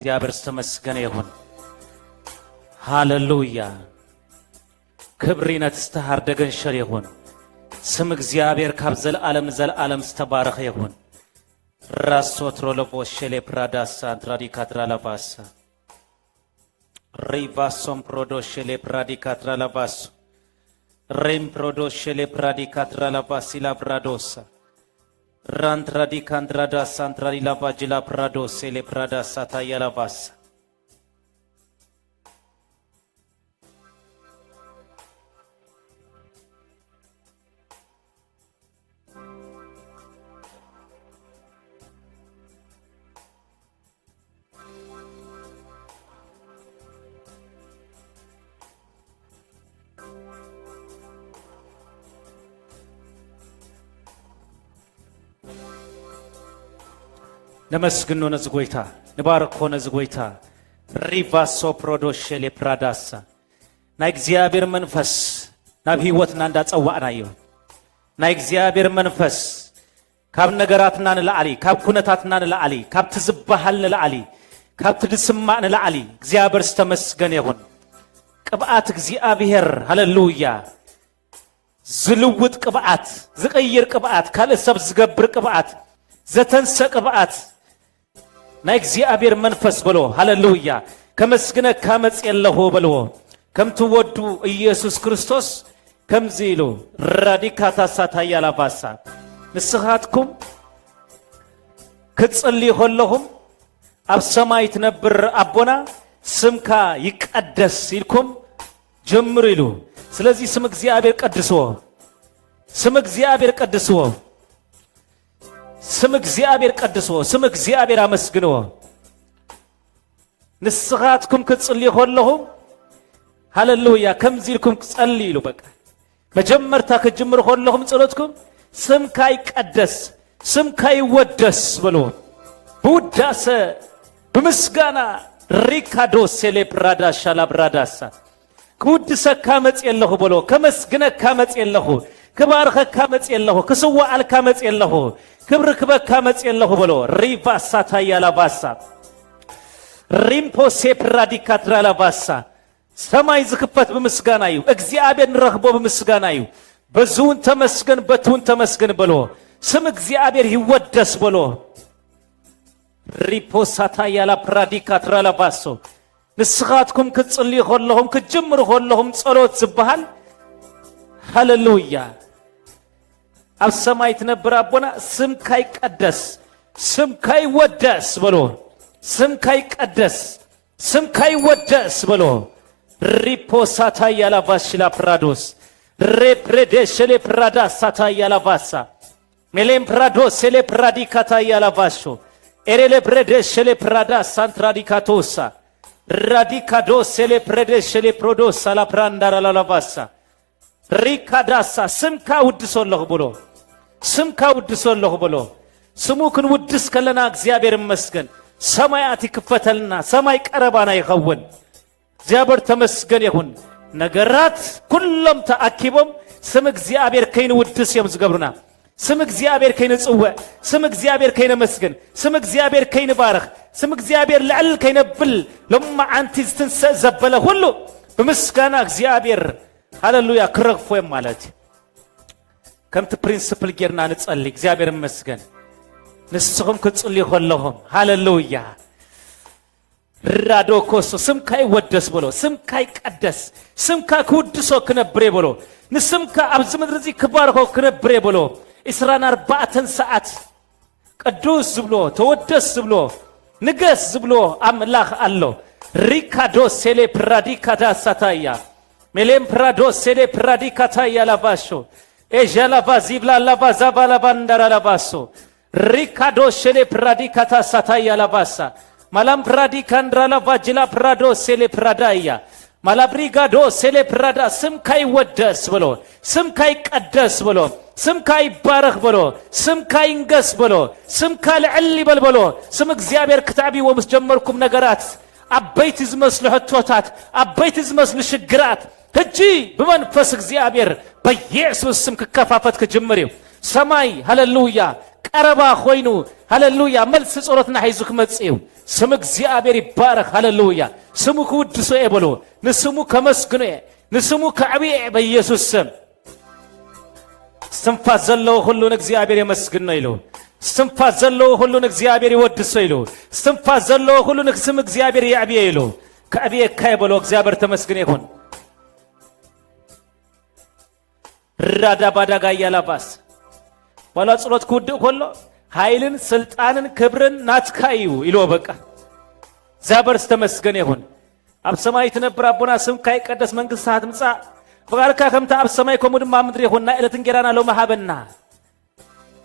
እግዚአብሔር ተመስገነ ይሁን። ሃሌሉያ ክብሪነት ስተሃር ደገንሸር ይሁን። ስም እግዚአብሔር ካብ ዘለዓለም ዘለዓለም ዝተባረኸ ይሁን። ራሶትሮ ለቦሸሌ ፕራዳሳ ትራዲካትራላባሳ ሪቫሶም ፕሮዶሸሌ ፕራዲካትራላባስ ሬም ፕሮዶሸሌ ፕራዲካትራላባሲላ ፕራዶሳ Rantradikantrada santralila vagila prado sele prada satayala basa. ነመስግኖ ነዝጎይታ ንባርኮ ነዝጎይታ ሪቫሶ ፕሮዶሸሌ ፕራዳሳ ናይ እግዚአብሔር መንፈስ ናብ ህይወትና እንዳጸዋዕናዮ ናይ እግዚአብሔር መንፈስ ካብ ነገራትና ንላዓሊ ካብ ኩነታትና ንላዓሊ ካብ ትዝባሃል ንላዓሊ ካብ ትድስማዕ ንላዓሊ እግዚአብሔር ዝተመስገነ ይሁን። ቅብአት እግዚአብሔር ሃሌሉያ ዝልውጥ ቅብአት ዝቀይር ቅብአት ካልእ ሰብ ዝገብር ቅብአት ዘተንሰ ቅብአት ናይ እግዚአብሔር መንፈስ ብሎ ሃሌሉያ ከመስግነ ካመጽ የለሆ ብሎ ከምትወዱ ኢየሱስ ክርስቶስ ከምዚሉ ራዲካታ ሳታያላ ባሳ ንስኻትኩም ክትጸልዩ ከለኹም ኣብ ሰማይ ትነብር አቦና ስምካ ይቀደስ ይልኩም ጀምሩ ይሉ። ስለዚህ ስም እግዚአብሔር ቀድስዎ፣ ስም እግዚአብሔር ቀድስዎ፣ ስም እግዚአብሔር ቀድስዎ፣ ስም እግዚአብሔር አመስግንዎ። ንስኻትኩም ክትጸልዩ ከለኹም ሃሌሉያ ከምዚልኩም ጸልዩ ይሉ። በቃ መጀመርታ ከጅምሩ ከለኹም ጸሎትኩም ስምካ ይቀደስ ስምካ ይወደስ ብሎ ብውዳሴ ብምስጋና ሪካዶ ሴሌብራዳ ሻላብራዳሳ ክውድሰካ መጽ የለኹ ብሎ ከመስግነካ መጽ የለኹ ክባርከካ መጽ የለኹ ክስዋዓልካ መጽ የለኹ ክብር ክበካ መጽ የለኹ ብሎ ሪቫሳ ታያላባሳ ሪምፖሴ ፕራዲካትራላባሳ ሰማይ ዝክፈት ብምስጋና እዩ። እግዚአብሔር ንረኽቦ ብምስጋና እዩ። በዙን ተመስገን በቱን ተመስገን ብሎ ስም እግዚአብሔር ይወደስ ብሎ ሪፖሳታ ያላ ፕራዲካትራላባሶ ንስኻትኩም ክትጽልዩ ከለኹም ክትጅምሩ ከለኹም ጸሎት ዝበሃል ሃሌሉያ ኣብ ሰማይ ትነብር አቦና ስምካ ይቀደስ ስምካ ይወደስ ብሎ ስምካ ይቀደስ ስምካ ይወደስ ብሎ ሪፖሳታ ያላ ቫሽላ ፕራዶስ ሬፕሬዴሽሌ ፕራዳ ሳታ ያላ ቫሳ ሜሌም ፕራዶስ ሴሌ ፕራዲካታ ያላ ቫሾ ኤሬሌ ፕሬዴሽሌ ፕራዳ ሳንትራዲካቶሳ ራዲካዶ ሴሌ ፕሬዴሽሌ ፕሮዶስ ሳላ ፕራንዳራላ ቫሳ ሪካዳሳ ስምካ ውድሶለሁ ብሎ ስምካ ውድሶለሁ ብሎ ስሙ ክንውድስ ከለና እግዚአብሔር ይመስገን ሰማያት ይክፈተልና ሰማይ ቀረባና ይኸውን። እግዚአብሔር ተመስገን ይሁን። ነገራት ኩሎም ተአኪቦም ስም እግዚአብሔር ከይን ውድስ የም ዝገብሩና ስም እግዚአብሔር ከይን ጽወ ስም እግዚአብሔር ከይን መስገን ስም እግዚአብሔር ከይን ባረኽ ስም እግዚአብሔር ልዕል ከይነብል ለማ አንቲ ዝተንሰ ዘበለ ሁሉ በምስጋና እግዚአብሔር ሃሌሉያ ክረግፎም ማለት ከምት ፕሪንሲፕል ጌርና ንጸልይ እግዚአብሔር ይመስገን። ንስኹም ክትጽልዩ ከለኹም ሃሌሉያ ራዶኮሶ ስምካ ይወደስ ብሎ ስምካ ይቀደስ ስምካ ክውድሶ ክነብር ብሎ ንስምካ ኣብዚ ምድሪ እዚ ክባርኮ ክነብር ብሎ 24 ሰዓት ቅዱስ ዝብሎ ተወደስ ዝብሎ ንገስ ዝብሎ አምላኽ አሎ። ሪካዶ ሴሌ ፕራዲካዳ ሳታያ ሜሌም ፕራዶ ሴሌ ፕራዲካታያ ላቫሾ ኤዣላቫ ዚብላ ላቫ ዛባላ ባንዳራ ላቫሶ ሪካዶ ሴሌ ፕራዲካታ ሳታያ ላቫሳ ማላም ፕራዲካንድራ ላቫጅላ ፕራዶ ሴሌ ፕራዳያ ማላብሪጋዶ ሴሌ ፕራዳ ስምካ ይወደስ ብሎ ስምካ ይቀደስ ብሎ ስምካ ይባረኽ ብሎ ስምካ ይንገስ ብሎ ስምካ ልዕል ይበል ብሎ ስም እግዚአብሔር ክትዕብይዎ ምስ ጀመርኩም ነገራት አበይት ዝመስሉ ሕቶታት አበይት ዝመስሉ ሽግራት ሕጂ ብመንፈስ እግዚአብሔር በኢየሱስ ስም ክከፋፈት ክጅምር እዩ። ሰማይ ሃሌሉያ ቀረባ ኾይኑ ሃሌሉያ መልስ ጸሎትና ሒዙ ክመጽእ ስም እግዚአብሔር ይባረክ ሃሌሉያ ስሙ ክውድሶ የበሎ ንስሙ ከመስግኖ ንስሙ ከዕብየ በኢየሱስ ስም እስትንፋስ ዘለዎ ሁሉን እግዚአብሔር የመስግን ነው ይለው እስትንፋስ ዘለዎ ሁሉን እግዚአብሔር ይወድሶ ይለው እስትንፋስ ዘለዎ ሁሉን ስም እግዚአብሔር ያዕብየ ይለው ከዕብየ ካይበሎ እግዚአብሔር ተመስግን ይሁን ራዳ ባዳጋ ያላባስ ወላ ጸሎት ኩድ ሁሉ ኃይልን ስልጣንን ክብርን ናትካዩ ይሎ በቃ እግዚአብሔር ተመስገን ይሁን አብ ሰማይ ተነብር አቡና ስምካ ይቀደስ መንግሥትህ ትምጻ በጋርካ ከምታ አብ ሰማይ ኮሙድማ ምድር ይሁንና እለትን ጌራና ለው ማሃበና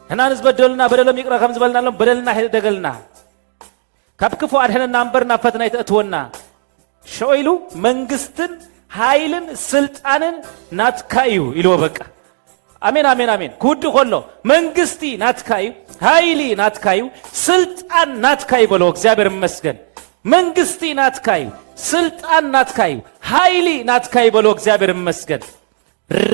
ህናንስ በደልና በደለም ይቅራ ከምዝ በልናለው በደልና ሄደገልና ካብክፉ አድህነና አንበርና ፈተና ይተእትወና ሾይሉ መንግስትን ኃይልን ስልጣንን ናትካዩ ይሎ በቃ አሜን አሜን አሜን ኩድ ሁሉ መንግስቲ ናትካዩ ኃይሊ ናትካዩ ስልጣን ናትካዩ ብሎ እግዚአብሔር ይመስገን መንግስቲ ናትካዩ ስልጣን ናትካዩ ኃይሊ ናትካዩ ብሎ እግዚአብሔር ይመስገን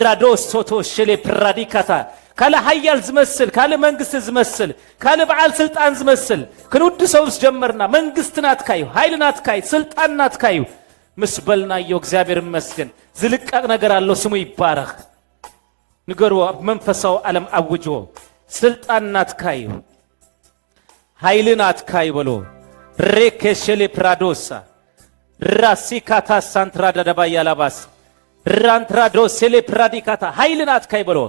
ራዶ ሶቶ ሸሌ ፕራዲካታ ካለ ኃያል ዝመስል ካለ መንግስት ዝመስል ካለ በዓል ስልጣን ዝመስል ክንውድ ሰውስ ጀመርና መንግስት ናትካዩ ኃይል ናትካዩ ስልጣን ናትካዩ ምስበልና ዮ እግዚአብሔር ይመስገን ዝልቃቅ ነገር አለው ስሙ ይባረክ ንገሩ መንፈሳው ዓለም አውጆ ስልጣን ናትካዩ ኃይል ናትካዩ ብሎ ሬከሸሌ ፕራዶሳ ራሲካታ ሳንትራዳ ደባያላባስ ራንትራዶ ሴሌ ፕራዲካታ ኃይል ናትካዩ ብሎ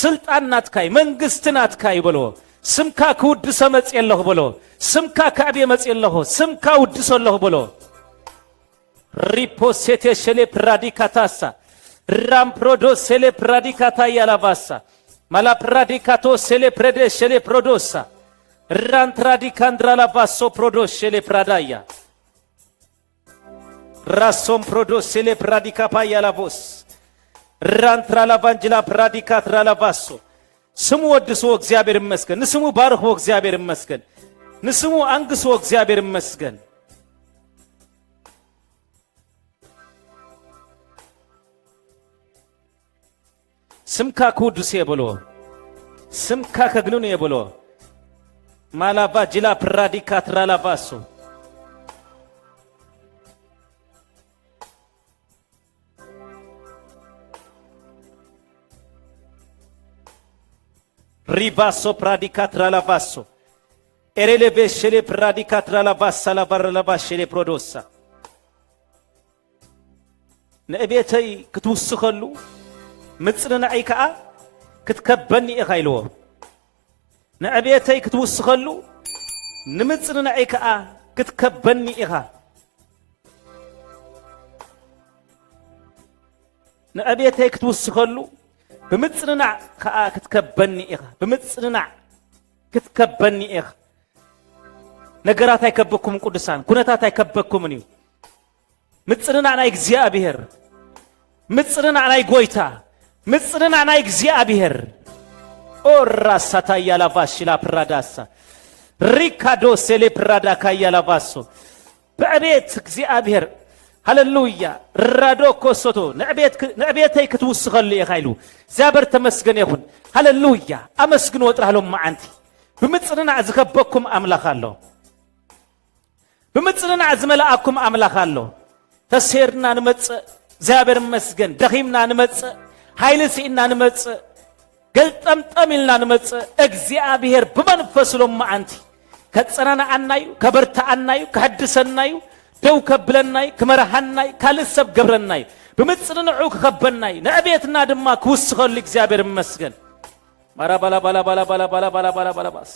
ስልጣን ናትካዩ መንግስት ናትካዩ ብሎ ስምካ ክውድሰ መጽየለሁ ብሎ ስምካ ከዕብየ መጽየለሁ ስምካ ውድሰለሁ ብሎ ሪፖሴቴ ሸሌ ፕራዲካታሳ ራምፕሮዶ ሴሌ ፕራዲካታ ያላባሳ ማላ ፕራዲካቶ ሴሌ ፕሬዴ ሸሌ ፕሮዶሳ ራንትራዲካንድራላ ባሶ ፕሮዶ ሸሌ ፕራዳያ ራሶም ፕሮዶ ሴሌ ፕራዲካፓ ያላቦስ ራንትራላ ባንጅላ ፕራዲካትራላ ባሶ ስሙ ወድሶ እግዚአብሔር ይመስገን ንስሙ ባርኮ እግዚአብሔር ይመስገን ንስሙ አንግሶ እግዚአብሔር ይመስገን ስምካ ኩዱስ የብሎ ስምካ ከግኑን የብሎ ማላባ ጅላ ፕራዲካትራላ ባሶ ሪባሶ ፕራዲካትራላ ባሶ ኤሬሌቤ ሸሌ ፕራዲካትራላ ባሳ ላባረላ ባሸሌ ፕሮዶሳ ንእቤተይ ክትውስኸሉ ምጽንናዒ ከዓ ክትከበኒ ኢኻ ኢልዎ ንዕቤተይ ክትውስኸሉ ንምጽንናዒ ከዓ ክትከበኒ ኢኻ ንዕቤተይ ክትውስኸሉ ብምጽንናዕ ከዓ ክትከበኒ ኢኻ ብምጽንናዕ ክትከበኒ ኢኻ ነገራት ኣይከበኩም ቅዱሳን ኩነታት ኣይከበኩምን እዩ ምጽንናዕ ናይ እግዚአብሔር ምጽንናዕ ናይ ጎይታ ምጽንናዕ ናይ እግዚአብሔር ኦራሳታ ያላባሽላ ፕራዳሳ ሪካዶ ሴሌ ፕራዳ ካያላባሶ በዕቤት እግዚአብሔር ሃሌሉያ ራዶ ኮሶቶ ንዕቤተይ ክትውስኸሉ ኢኻ ኢሉ እግዚአብሔር ተመስገን ይሁን ሃሌሉያ አመስግን ወጥራሎም ማዓንቲ ብምጽንናዕ ዝከበኩም አምላኽ አሎ ብምጽንናዕ ዝመላአኩም አምላኽ አሎ ተሴርና ንመጽእ እግዚአብሔር ይመስገን ደኺምና ንመጽእ ኃይል ሲኢና ንመጽእ ገልጠምጠም ኢልና ንመጽእ እግዚአብሔር ብመንፈስሎም ማዓንቲ ከጸናናዓናዩ ከበርታዓናዩ ከሐድሰናዩ ደው ከብለናዩ ክመርሐናዩ ካልእ ሰብ ገብረናዩ ብምጽንንዑ ክኸበናዩ ንዕቤትና ድማ ክውስኸሉ እግዚአብሔር ይመስገን ማራ ባላ ባላ ባላ ባላ ባላ ባላ ባላ ባላ ባስ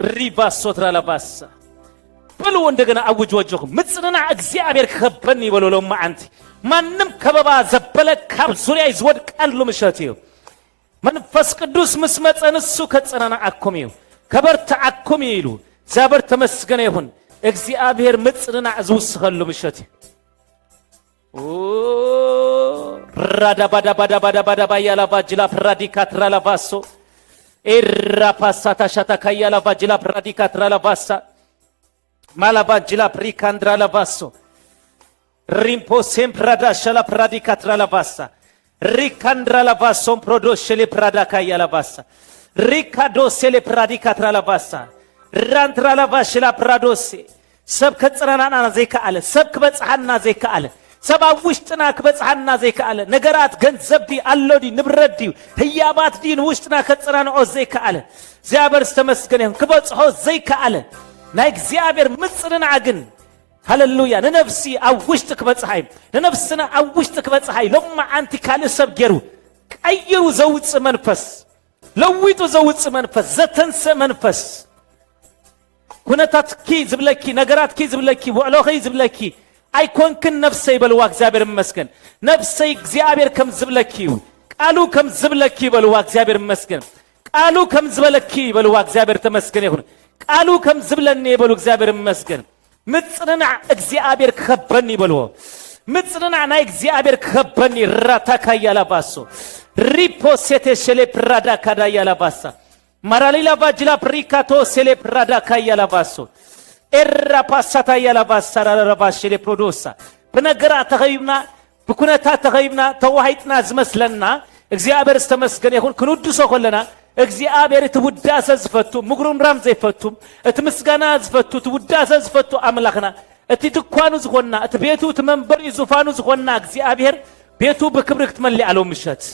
ሪባሶትራ ለባሳ በሉ እንደገና አውጅ ወጆኩም ምጽንናዕ እግዚአብሔር ክኸበኒ ይበሉሎም ማዓንቲ ማንም ከበባ ዘበለ ካብ ዙሪያ ይዝወድቃሉ ምሸት እዩ መንፈስ ቅዱስ ምስ መጸ ንሱ ከጸናናዓኩም እዩ ከበርታዓኩም ኢሉ እግዚአብሔር ተመስገነ ይሁን እግዚአብሔር ምጽንናዕ ዝውስኸሉ ምሸት እዩ ራዳ ባዳ ባዳ ባዳ ባዳ ባያላ ባጅላ ፕራዲካትራ ለባሶ ኤራ ፓሳታ ሻታ ካያላ ባጅላ ፕራዲካትራ ለባሳ ማላባጅላ ፕሪካንድራ ለባሶ ሪምፖ ሴምፕራዳ ሸላ ፕራዲካትራ ለባሳ ሪካንድራ ለባሶም ፕሮዶስ ሸሌ ፕራዳካ ያለባሳ ሪካዶ ሴሌ ፕራዲካትራ ለባሳ ራንትራ ለባሽላ ፕራዶስ ሰብ ከጽራናና ዘይካ አለ ሰብ ከበጽሐና ዘይካ አለ ሰብ ውሽጥና ከበጽሐና ዘይካ አለ ነገራት ገንዘብዲ አሎዲ ንብረዲ ህያባት ዲን ውሽጥና ከጽራናኦ ዘይካ አለ እግዚአብሔር ተመስገነ ይሁን ከበጽሖ ዘይካ አለ ናይ እግዚአብሔር ምጽርና ግን ሃሌሉያ ነነፍሲ አውሽጥ ከበጽሐይ ነነፍስና አውሽጥ ከበጽሐይ ለማ አንቲ ካለ ሰብ ገሩ ቀይሩ ዘውጽ መንፈስ ለዊጡ ዘውጽ መንፈስ ዘተንሰ መንፈስ ኩነታት ኪ ዝብለኪ ነገራት ኪ ዝብለኪ ወዕሎኺ ዝብለኪ አይኮንክን ነፍሰይ በልዋ እግዚአብሔር ይመስገን ነፍሰይ እግዚአብሔር ከም ዝብለኪ ቃሉ ከም ዝብለኪ በልዋ እግዚአብሔር ይመስገን ቃሉ ከም ዝብለኪ በልዋ እግዚአብሔር ተመስገን ይሁን ቃሉ ከም ዝብለኒ በሉ እግዚአብሔር ይመስገን ምጽርና እግዚአብሔር ከበኒ በልዎ ምጽርና ናይ እግዚአብሔር ከበኒ ራታካ ያላባሶ ሪፖሴቴ ሸሌ ፕራዳ ካዳ ያላባሳ ማራሊላ ባጅላ ፕሪካቶ ሴሌ ፕራዳ ካያላባሶ ኤራ ፓሳታ ያላባሳ ረባሽሌ ፕሮዶሳ በነገራ ተኸይብና በኩነታ ተኸይብና ተዋሂጥና ዝመስለና እግዚአብሔር ተመስገነ ይሁን ክንውድሶ ኮለና እግዚአብሔር ትውዳሰ ዝፈቱ ምግሩም ራም ዘይፈቱ እትምስጋና ዝፈቱ ትውዳሰ ዝፈቱ አምላኽና እቲ ድኳኑ ዝኾና እቲ ቤቱ ትመንበር ይዙፋኑ ዝኾና እግዚአብሔር ቤቱ በክብር ክትመልይ አለው ምሸት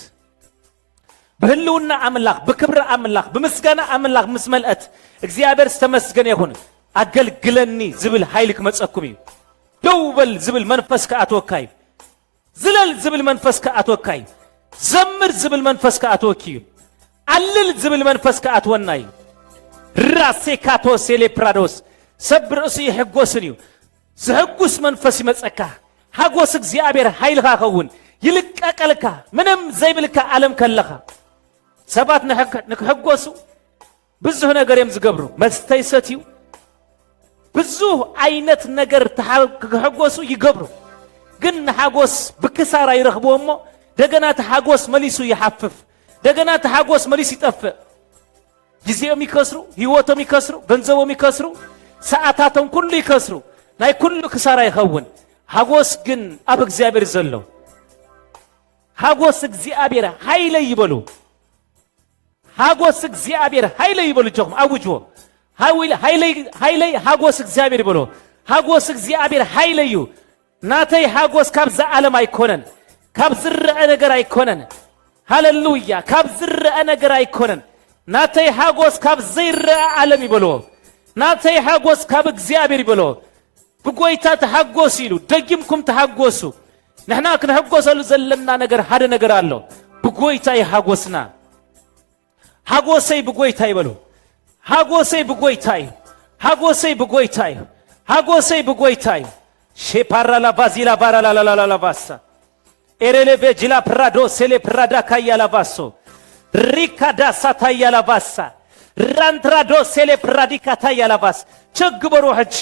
በህልውና አምላኽ በክብር አምላኽ በመስጋና አምላኽ መስመልአት እግዚአብሔር ተመስገነ ይሁን አገልግለኒ ዝብል ኃይልክ መጸኩም እዩ ደውበል ዝብል መንፈስ ከአትወካይ ዝለል ዝብል መንፈስ ከአትወካይ ዘምር ዝብል መንፈስ ከአትወኪዩ አልል ዝብል መንፈስ ከአትወናይ ራሴ ካቶ ሴሌ ፕራዶስ ሰብርሱ ይሕጎስን እዩ ዝሕጉስ መንፈስ ይመጸካ ሐጎስ እግዚአብሔር ኃይልካ ኸውን ይልቀቀልካ ምንም ዘይብልካ ዓለም ከለኻ ሰባት ንክሕጎሱ ብዙህ ነገር የምዝገብሩ መስተይሰትዩ ብዙህ አይነት ነገር ተሐጎሱ ይገብሩ ግን ሐጎስ በክሳራ ይረኽቦሞ ደገና ተሐጎስ መሊሱ ይሐፍፍ ደገና ተሐጎስ መሊስ ይጠፍእ ጊዜኦም ይከስሩ ህይወቶም ይከስሩ ገንዘቦም ይከስሩ ሰዓታቶም ኩሉ ይከስሩ ናይ ኩሉ ክሳራ ይኸውን ሐጎስ ግን አብ እግዚአብሔር ዘሎ ሐጎስ እግዚአብሔር ኃይለ ይበሉ ሐጎስ እግዚአብሔር ኃይለ ይበሉ ጆም አውጆ ኃይለ ሐጎስ እግዚአብሔር ይበሉ ሐጎስ እግዚአብሔር ኃይለ ዩ ናተይ ሐጎስ ካብዛ ዓለም አይኮነን ካብ ዝረአ ነገር አይኮነን ሃሌሉያ ካብ ዝረአ ነገር አይኮነን ናተይ ሐጎስ ካብ ዘይረአ ዓለም ይበሉ ናተይ ሐጎስ ካብ እግዚአብሔር ይበሉ በጎይታ ተሐጎስ ይሉ ደጊምኩም ተሐጎሱ نحنا كنحقوسلو زلنا ነገር ሓደ ነገር አለው በጎይታ ይሐጎስና ሐጎሰይ በጎይታ ይበሉ ሐጎሰይ በጎይታ ሐጎሰይ በጎይታ ሐጎሰይ በጎይታ ሼፓራላ ባዚላ ባራላላላላ ባሳ ኤሬሌቬ ጅላ ፕራዶ ሴሌ ፕራዳ ካያላ ባሶ ሪካዳ ሳታያላ ባሳ ራንትራዶ ሴሌ ፕራዲካ ታያላ ባስ ቸግበሩ ሐጅ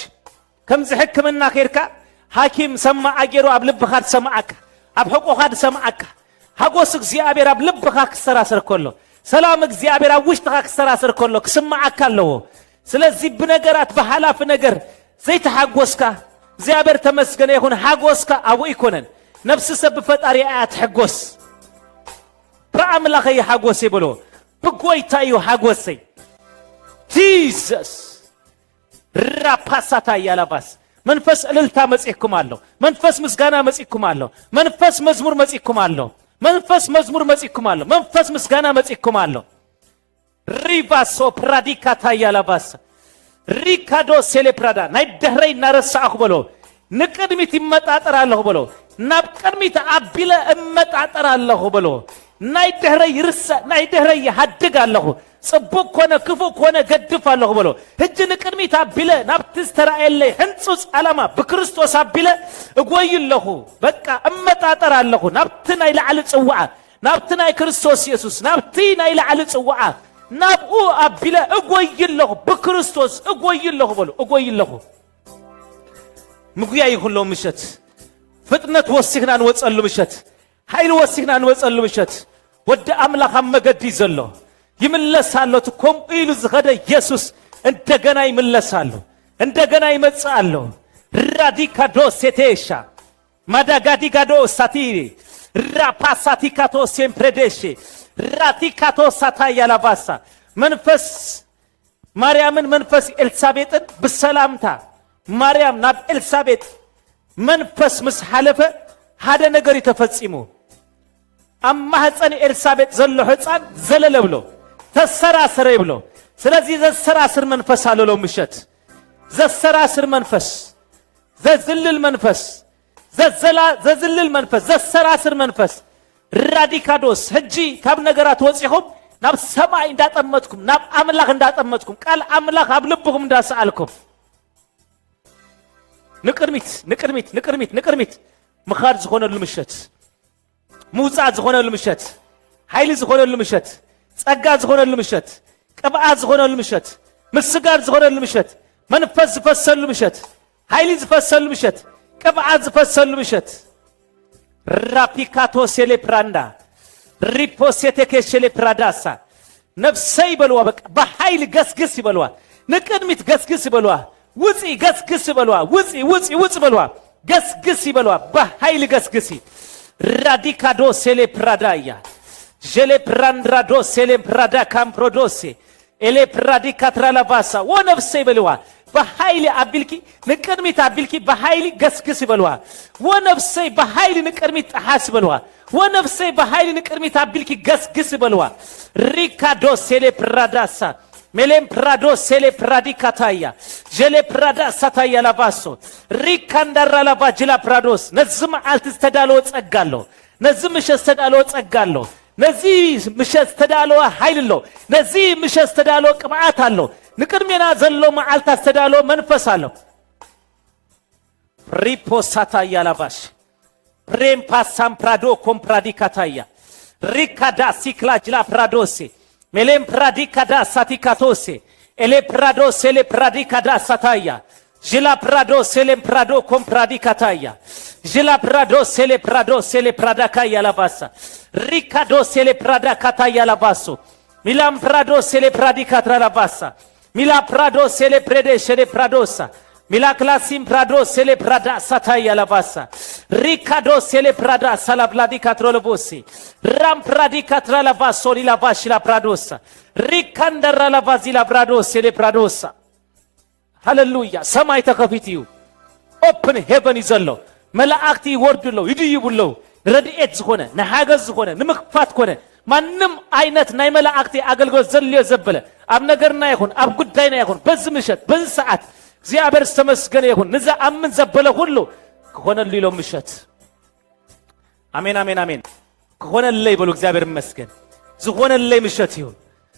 ከምዝ ሕክምና ኸይርካ حاكم سمع أجرو أب لبخاد سمعك أب حقوقاد سمعك حقوس እግዚአብሔር أب لبخاك سراسر كله سلام እግዚአብሔር أب وشتخاك سراسر كله كسمعك الله ስለዚህ በነገራት በሐላፍ ነገር ዘይት حقوسك እግዚአብሔር ተመስገነ ይሁን حقوسك أبو ይኮነን ነፍስ ሰብ ፈጣሪ አያት حقوس በአምላክ يحقوس ይብሎ በጎይታዩ حقوسይ ጂሰስ ራፓሳታ ያላባስ መንፈስ እልልታ መጽይኩም አለው መንፈስ ምስጋና መጽይኩም አለው መንፈስ መዝሙር መጽይኩም አለው መንፈስ መዝሙር መጽይኩም አለው መንፈስ ምስጋና መጽይኩም አለው ሪቫሶ ፕራዲካታ ያላባስ ሪካዶ ሴሌፕራዳ ናይ ደህረይ ናረሳኹ ብሎ ንቅድሚት ይመጣጠራለሁ ብሎ ናብ ቅድሚት አቢለ እመጣጠራለሁ ብሎ ናይ ደህረይ ይርሳ ናይ ደህረይ ይሐድጋለሁ ጽቡቅ ኮነ ክፉ ኮነ ገድፋለሁ ብሎ ህጅ ንቅድሚት አቢለ ናብ ተስተራኤል ህንጹጽ ዓላማ በክርስቶስ አቢለ እጎይለሁ በቃ እመጣጠራለሁ ናብቲ ናይ ለዓል ጽዋዓ ናብቲ ናይ ክርስቶስ ኢየሱስ ናብቲ ናይ ለዓል ጽዋዓ ናብኡ አቢለ እጎይለሁ በክርስቶስ እጎይለሁ ብሎ እጎይለሁ ምጉያ ይሁንሎ ምሸት ፍጥነት ወሲኽና እንወጸሉ ምሸት ኃይል ወሲኽና እንወጸሉ ምሸት ወደ አምላኽ መገዲ ዘሎ ይምለሳሉ ተቆም ኢሉ ዝኸደ ኢየሱስ እንደገና ይምለሳሉ እንደገና ይመጻለሁ ራዲካዶ ሴቴሻ ማዳጋዲጋዶ ሳቲሪ ራፓሳቲካቶ ሴምፕሬዴሽ ራቲካቶ ሳታ ያላባሳ መንፈስ ማርያምን መንፈስ ኤልሳቤጥን በሰላምታ ማርያም ናብ ኤልሳቤጥ መንፈስ ምስ ሓለፈ ሓደ ነገር ይተፈጽሙ አማህፀን ኤልሳቤጥ ዘሎ ህፃን ዘለለ ብሎ ተሰራሰረ ብሎ ስለዚህ ዘሰራስር መንፈስ አለሎ ምሸት ዘሰራስር መንፈስ ዘዝልል መንፈስ ዘዝልል መንፈስ ዘሰራስር መንፈስ ራዲካዶስ ህጂ ካብ ነገራት ወጽኹም ናብ ሰማይ እንዳጠመጥኩም ናብ አምላክ እንዳጠመጥኩም ቃል አምላክ አብልብኩም እንዳሰአልኩም ንቅርሚት ምኻድ ዝኾነሉ ምሸት ሙጻት ዝኾነሉ ምሸት ኃይል ዝኾነሉ ምሸት ጸጋ ዝኾነሉ ምሸት ቅብዓት ዝኾነሉ ምሸት ምስጋር ዝኾነሉ ምሸት መንፈስ ዝፈሰሉ ምሸት ኃይል ዝፈሰሉ ምሸት ቅብዓት ዝፈሰሉ ምሸት ራፒካቶ ሴሌፕራንዳ ሪፖሴቴኬ ሴሌፕራዳሳ ነፍሰይ በልዋ በቃ በኃይል ገስግስ ይበልዋ ንቅድሚት ገስግስ ይበልዋ ውጪ ገስግስ ይበልዋ ውጪ በልዋ ገስግስ ይበልዋ በኃይል ገስግሲ ራዲካዶ ሴሌፕራዳያ ጀሌፕራንድራዶ ሴሌፕራዳ ካምፕሮዶሴ ኤሌፕራዲካትራላባሳ ወነፍሰይ በልዋ በኃይል አብልኪ ንቅድሚት አብልኪ በኃይል ገስግስ ይበልዋ ወነፍሰይ በኃይል ንቅድሚት ጣሐስ በልዋ ወነፍሰይ በኃይል ንቅድሚት አብልኪ ገስግስ ይበልዋ ሪካዶ ሴሌፕራዳሳ ሜሌም ፕራዶ ሴሌፕራዲካታያ ጀሌፕራዳሳ ታያ ላባሶ ሪካንዳራ ላባጅላ ፕራዶስ ነዝም አልት ተዳሎ ጸጋሎ ነዝም ምሸት ተዳሎ ጸጋሎ ነዚህ ምሸት ተዳሎ ኃይልሎ ነዚህ ምሸት ተዳሎ ቅብዓት አሎ ንቅድሜና ዘሎ መዓልታ ተዳሎ መንፈስ አሎ ሪፖሳታ ያላባሽ ፕሬም ፓሳም ፕራዶ ኮምፕራዲካታያ ሪካዳ ሲክላጅላ ፕራዶሴ ሜሌም ፕራዲካዳ ሳቲካቶሴ ኤሌ ፕራዶ ሴሌ ፕራዲካዳ ሳታያ ጅላ ፕራዶ ሴሌም ፕራዶ ኮምፕራዲካታያ ጅላ ፕራዶ ሴሌ ፕራዳካያ ላባሳ ሪካዶ ሴሌ ፕራዳካታያ ላባሶ ሚላም ፕራዶ ሴሌ ፕራዲካትራ ላባሳ ሚላ ፕራዶ ሴሌ ፕሬዴ ሼሌ ፕራዶሳ ሚላ ክላሲም ፕራዶ ሴሌ ፕራዳ ሳታያ ላባሳ ሪካዶ ሴሌ ፕራዳ ሳላብላዲካትሮ ለቦሲ ራም ፕራዲካትራ ላባሶ ሊላባሽ ላፕራዶሳ ሪካንደራ ላባዚ ላፕራዶ ሴሌ ፕራዶሳ ሃሌሉያ ሰማይ ተከፊትዩ ኦፕን ሄቨን ይዘሎ መላእክቲ ይወርዱሎ ይድይቡሎ ረድኤት ዝኾነ ንሓገዝ ዝኾነ ንምክፋት ኮነ ማንም አይነት ናይ መላእክቲ አገልግሎት ዘልዮ ዘበለ አብ ነገርና ይሁን አብ ጉዳይና ይሁን በዚህ ምሸት በዚህ ሰዓት እግዚአብሔር ተመስገነ ይሁን ንዛ አምን ዘበለ ሁሉ ከሆነሉ ይሎ ምሸት አሜን አሜን አሜን ከሆነለ ይበሉ እግዚአብሔር ይመስገን ዝኾነለ ምሸት ይሁን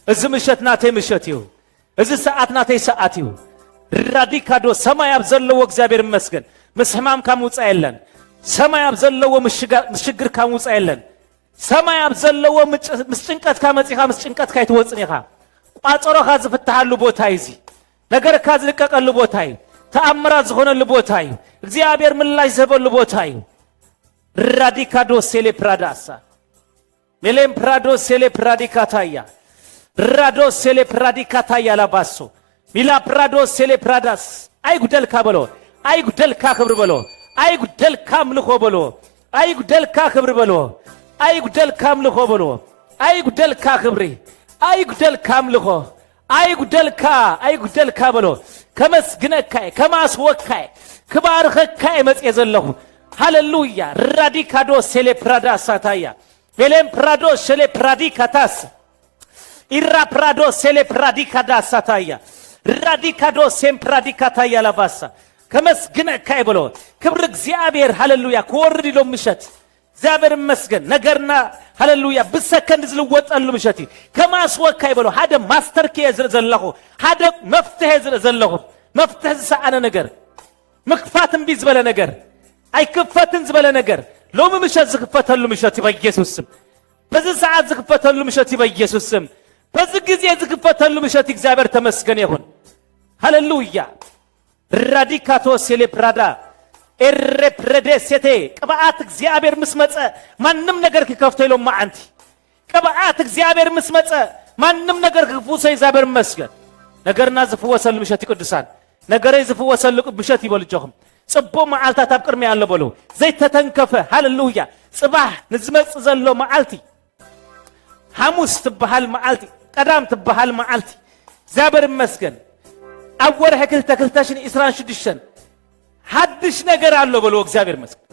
እዚህ ምሸት ናተይ ምሸት ይሁን እዚህ ሰዓት ናተይ ሰዓት ይሁን ራዲካዶ ሰማይ አብዘለው እግዚአብሔር ይመስገን መስማም ካሙጻ የለን ሰማይ አብዘለው ምሽግር ካሙጻ የለን ሰማይ አብዘለው ምስጭንቀት ካመጽኻ ምስጭንቀት ካይተወጽኒኻ ቋጸሮኻ ዝፍታሃሉ ቦታ ይዚ ነገር ካዝልቀቀሉ ቦታ ይ ተአምራት ዝኾነሉ ቦታ ይ እግዚአብሔር ምላሽ ዘበሉ ቦታ ይ ራዲካዶ ሴሌ ፕራዳሳ ሜሌም ፕራዶ ሴሌ ፕራዲካታያ ራዶ ሴሌ ፕራዲካታያ ላባሶ ሚላ ፕራዶ ሴሌ ፕራዳስ አይጉደልካ በሎ አይጉደልካ ክብር በሎ አይጉደልካ ምልኾ በሎ አይጉደልካ ክብር በሎ አይጉደልካ ምልኾ በሎ አይጉደልካ ክብሪ አይጉደልካ ምልኾ አይጉደልካ በሎ ከመስግነካይ ከማስወካይ ክባርከካይ መጽየ ዘለኹ ሃሌሉያ ራዲካዶ ሴሌ ፕራዳሳ ታያ ሜሌም ፕራዶ ሴሌ ፕራዲካታስ ኢራ ፕራዶ ሴሌ ፕራዲካዳሳ ታያ ራዲካዶ ሴም ፕራዲካታያ ላባሳ ከመስግነካይ በሎ ክብር እግዚአብሔር ሃሌሉያ ከወርድ ይሎ ምሸት እግዚአብሔር ይመስገን ነገርና ሃሌሉያ በሰከንድ ዝልወጣሉ ምሸት ከማስወካይ በሎ ሓደ ማስተር ኬዝ ዘለኹ ሓደ መፍትሄ ዘለኹ መፍትሄ ሰአነ ነገር መክፋትን ቢዝበለ ነገር አይከፈትን ዝበለ ነገር ሎሚ ምሸት ዝክፈተሉ ምሸት በኢየሱስ ስም በዚህ ሰዓት ዝክፈተሉ ምሸት በኢየሱስ ስም በዚህ ጊዜ ዝክፈተሉ ምሸት እግዚአብሔር ተመስገን ይሁን ሃሌሉያ ራዲካቶ ሴሌ ፕራዳ ኤሬፕሬዴሴቴ ቅብዓት እግዚአብሔር ምስመጸ ማንም ነገር ከከፍቶ ይሎም ማዓንቲ ቅብዓት እግዚአብሔር ምስመጸ ማንም ነገር ከፉሰ እግዚአብሔር መስገን ነገርና ዝፍወሰል ምሸት ቅዱሳን ነገረይ ዝፍወሰልቁ ብሸት ይበልጆኹም ጽቦ መዓልታት ኣብ ቅድሚ ያለ በሉ ዘይተተንከፈ ሃሌሉያ ጽባህ ንዝመጽ ዘሎ መዓልቲ ሐሙስ ትበሃል መዓልቲ ቀዳም ትበሃል መዓልቲ እግዚአብሔር ይመስገን ኣብ ወርሒ 2026 ሓድሽ ነገር ኣሎ በሉ እግዚአብሔር ይመስገን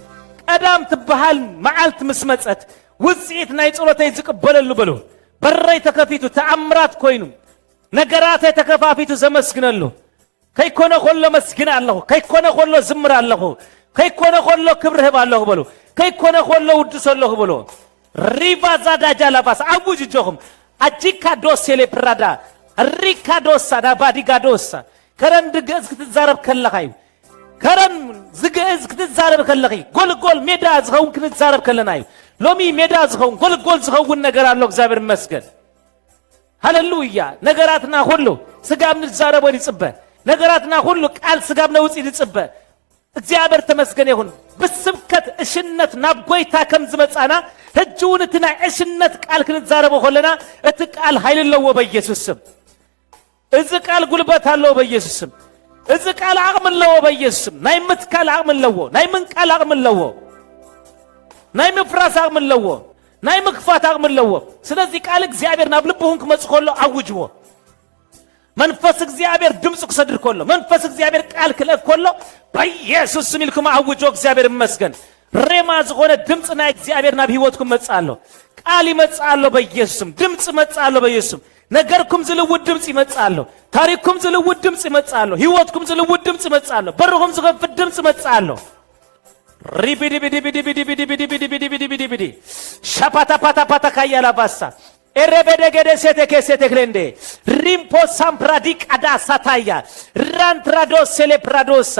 ቀዳም ትበሃል መዓልቲ ምስመጸት ውጽኢት ናይ ጸሎተይ ዝቅበለሉ በሉ በረይ ተከፊቱ ተአምራት ኮይኑ ነገራት ተከፋፊቱ ዘመስግነሉ ከይኮነ ኮሎ መስግን ኣለሁ ከይኮነ ኮሎ ዝምር ኣለሁ ከይኮነ ኮሎ ክብር ህብ ኣለሁ በሉ ከይኮነ ኮሎ ውድስ ኣለሁ በሉ ሪቫ ዛዳጃ ላባስ አቡጅ ጆኹም አጂካ ዶሴሌ ፕራዳ ሪካዶሳ ዳባዲጋዶሳ ከረን ድገዝ ክትዛረብ ከለኻዩ ከረን ዝገዝ ክትዛረብ ከለኺ ጎልጎል ሜዳ ዝኸውን ክትዛረብ ከለናዩ ሎሚ ሜዳ ዝኸውን ጎልጎል ዝኸውን ነገር ኣሎ እግዚአብሔር ይመስገን ሃሌሉያ ነገራትና ሁሉ ስጋም ንዛረብ ወዲጽበ ነገራትና ሁሉ ቃል ስጋም ነውጽ ይጽበ እግዚአብሔር ተመስገን ይሁን በስብከት እሽነት ናብ ጎይታ ከም ዝመጻና ህጅውንትና እሽነት ቃል ክንዛረብ ሆለና እቲ ቃል ኃይል ለዎ በኢየሱስ ስም እዚ ቃል ጉልበት አለው በኢየሱስ ስም እዚ ቃል አቅም ለዎ በኢየሱስ ስም ናይ ምትካል አቅም ለዎ ናይ ምን ቃል አቅም ለዎ ናይ ምፍራስ አቅም ለዎ ናይ ምክፋት አቅም ለዎ ስለዚህ ቃል እግዚአብሔር ናብ ልብሁን ከመጽኮሎ አውጅዎ መንፈስ እግዚአብሔር ድምጽ ከሰድር ኮሎ መንፈስ እግዚአብሔር ቃል ክለክ ኮሎ በኢየሱስ ስም ይልኩም አውጆ እግዚአብሔር ይመስገን ሬማ ዝሆነ ድምጽ ናይ እግዚአብሔር ናብ ህይወትኩም መጻሎ ቃል ይመጻሎ በኢየሱስ ስም ድምጽ መጻሎ በኢየሱስ ስም ነገርኩም ዝልውድ ድምጽ ይመጻሎ ታሪኩም ዝልውድ ድምጽ ይመጻሎ ህይወትኩም ዝልውድ ድምጽ ይመጻሎ በርኩም ዝገፍት ድምጽ ይመጻሎ ሪቢዲ ቢዲ ቢዲ ቢዲ ቢዲ ቢዲ ቢዲ ቢዲ ቢዲ ቢዲ ቢዲ ሻፓታ ፓታ ፓታ ካያላ ባሳ ኤሬቤደገደ ሴቴኬ ሴቴክሌንዴ ሪምፖ ሳምፕራዲክ አዳ ሳታያ ራንትራዶ ሴሌፕራዶሳ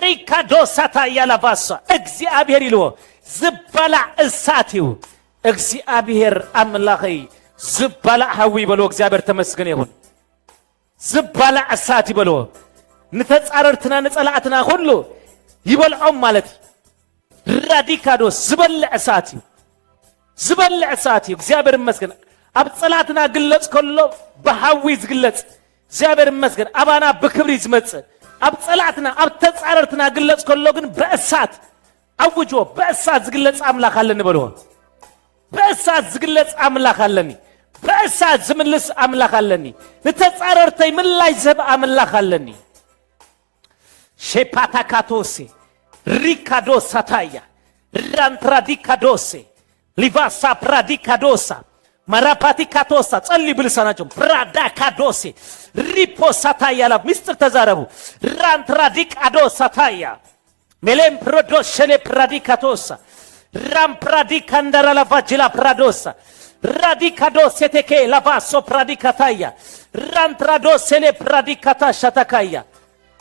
ሪካዶ ሳታያ ላባሳ እግዚአብሔር ይልዎ ዝባላ እሳትዩ እግዚአብሔር አምላኺ ዝባላ ሐዊ በሎ እግዚአብሔር ተመስገን ይሁን ዝባላ እሳት ይበሎ ንተጻረርትና ንጸላእትና ሁሉ ይበልዖም ማለት ራዲካዶስ ዝበልዕ እሳትዩ ዝበልዕ እሳትዩ እግዚአብሔር ይመስገን ኣብ ጸላእትና ግለጽ ከሎ በሐዊ ዝግለጽ እግዚአብሔር ይመስገን አባና በክብሪ ዝመጽእ ኣብ ጸላእትና ኣብ ተጻረርትና ግለጽ ከሎ ግን በእሳት አውጆ በእሳት ዝግለጽ አምላክ አለን በሎ በእሳት ዝግለጽ አምላክ አለኒ በእሳት ዝምልስ አምላክ አለኒ ንተጻረርተይ ምላሽ ዘብ አምላክ አለኒ ሼፓታካቶሴ ሪካዶሳ ታያ ራንትራዲካዶሴ ሊቫሳ ፕራዲካዶሳ ማራፓቲካቶሳ ጸሊ ብልሳናቸው ፕራዳካዶሴ ሪፖሳ ታያ ላ ሚስጥር ተዛረቡ ራንትራዲካዶሳ ታያ ሜሌም ፕሮዶሸሌ ፕራዲካቶሳ ራም ፕራዲካንዳራ ላቫጅላ ፕራዶሳ ራዲካዶሴ ቴኬ ላቫሶ ፕራዲካታያ ራንትራዶሴ ሌ ፕራዲካታ ሻታካያ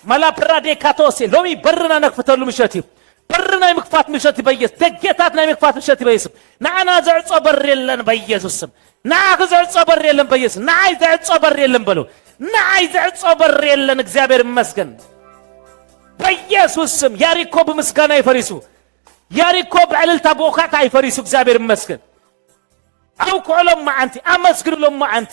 ማላ ፕራዲካቶሴ ሎሚ በርና ነክፍተሉ ምሸትዩ برنا يمكفات مشت بيس دقيتاتنا يمكفات مشت بيس نعنا زعص بر يلن بيسوس نعا زعص بر يلن بيس نعاي زعص بر يلن بلو نعاي زعص بر يلن እግዚአብሔር ይመስገን በኢየሱስ ስም ያሪኮ በምስጋና ይፈሪሱ ያሪኮ በዕልልታ ቦካታ ይፈሪሱ እግዚአብሔር ይመስገን አው ኮሎም ማአንቲ አመስግኑሎም ማአንቲ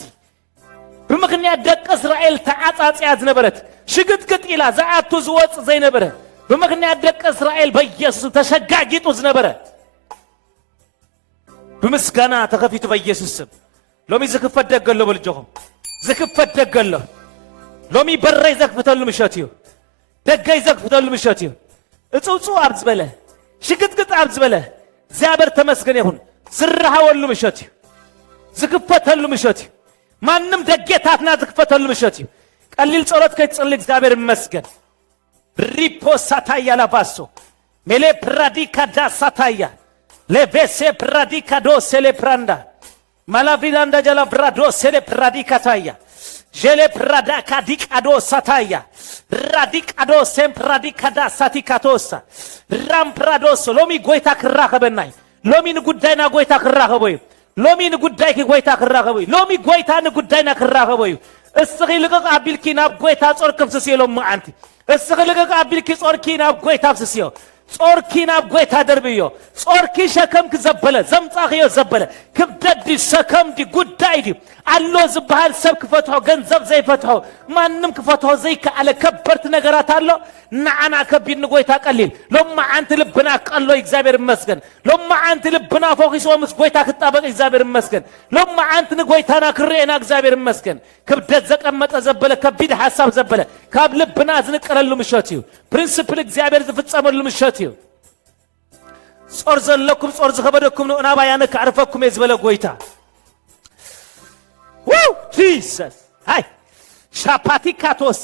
በምክንያት ደቀ እስራኤል ተዓጻጽያት ነበረት ሽግጥግጥ ኢላ ዘአቱ ዝወጽ ዘይነበረ በመክንያት ደቀ እስራኤል በኢየሱስ ተሸጋጊጡ ዝነበረ በምስጋና ተከፊቱ በኢየሱስ ስም ሎሚ ዝክፈት ደገሎ በልጆኹም ዝክፈት ደገሎ ሎሚ በረይ ዘክፍተሉ ምሸትዩ ደገይ ዘክፍተሉ ምሸትዩ እጹጹ አብዝ በለ ሽግጥግጥ አብዝ በለ እግዚአብሔር ተመስገን ይሁን ዝራሃወሉ ምሸትዩ ዝክፈተሉ ምሸትዩ ማንም ደጌታትና ዝክፈተሉ ምሸትዩ ቀሊል ጸሎት ከይጽልይ እግዚአብሔር ይመስገን riposataya la basso mele pradika da sataya le vese pradika do sele pranda malavilanda jala brado sele pradika taya jele pradaka dikado sataya radikado sem pradika da satikatosa ram prado lomi goita krahabenay lomi ngudayna goita krahaboy lomi ngudayki goita krahaboy lomi goita ngudayna krahaboy እስኺ ልቀቅ አቢልኪና ጎይታ ጾር ከብስሲሎም ማአንቲ እስኺ ልቀቅ አቢልኪ ጾርኪና ጎይታ ብስሲዮ ጾርኪ ናብ ጎይታ ደርብዮ ጾርኪ ሸከምክ ዘበለ ዘምጻኽዮ ዘበለ ክብደት ሸከም ጉዳይ አሎ ዝበሃል ሰብ ክፈትሖ ገንዘብ ዘይፈትሖ ማንም ክፈትሖ ዘይከአለ ከበርት ነገራት አሎ ንዓና ከቢድ ጎይታ ቀሊል ሎማ አንተ ልብና ቀሎ እግዚአብሔር ይመስገን ሎማ አንተ ልብና ፎኪሶ ምስ ጎይታ ክጣበቅ እግዚአብሔር ይመስገን ሎማ አንተ ንጎይታና ክሬና እግዚአብሔር ይመስገን ክብደት ዘቀመጠ ዘበለ ከቢድ ሐሳብ ዘበለ ካብ ልብና ዝንቀረሉ ምሸት እዩ ፕሪንሲፕል እግዚአብሔር ዝፍጸመሉ ምሸት እዩ ጾር ዘለኩም ጾር ዝኸበደኩም ነው እና ባያነ ካርፈኩም የዝበለ ጎይታ Jesus ሃይ ሻፓቲካቶሳ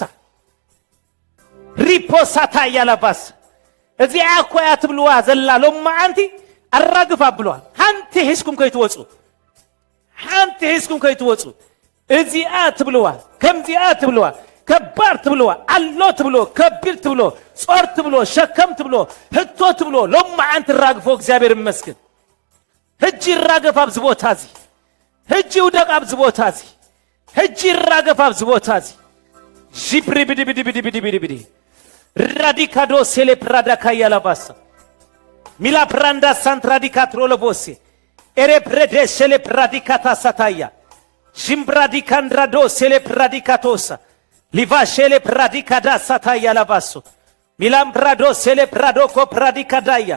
ሪፖሳታ ያላባስ እዚያ አኳያት ብለዋ ዘላሎም አንቲ አራግፋ ብለዋ አንተ ሄስኩም ከይትወጹ አንተ ሄስኩም ከይትወጹ እዚያ ትብለዋ ከምዚያ ትብለዋ ከባርት ብለዋ አሎት ብሎ ከቢርት ብሎ ጾርት ብሎ ሸከምት ብሎ ህቶት ብሎ ሎም አንተ ራግፎ እግዚአብሔር ይመስገን ህጂ ራገፋ ብዝቦታዚ ህጂ ውደቃ ብዝቦታዚ ህጂ ራገፋ ብዝቦታዚ ጂፕሪ ቢዲ ራዲካዶ ሴሌፕራዳ ካያላባሳ ሚላ ፕራንዳ ሳንትራዲካትሮሎቦሴ ኤሬፕሬዴ ሴሌፕራዲካታ ሳታያ ጂምብራዲካንድራዶ ሴሌፕራዲካቶሳ ሊቫ ሴሌፕራዲካዳ ሳታያ ላባሶ ሚላም ፕራዶ ሴሌፕራዶ ኮፕራዲካዳያ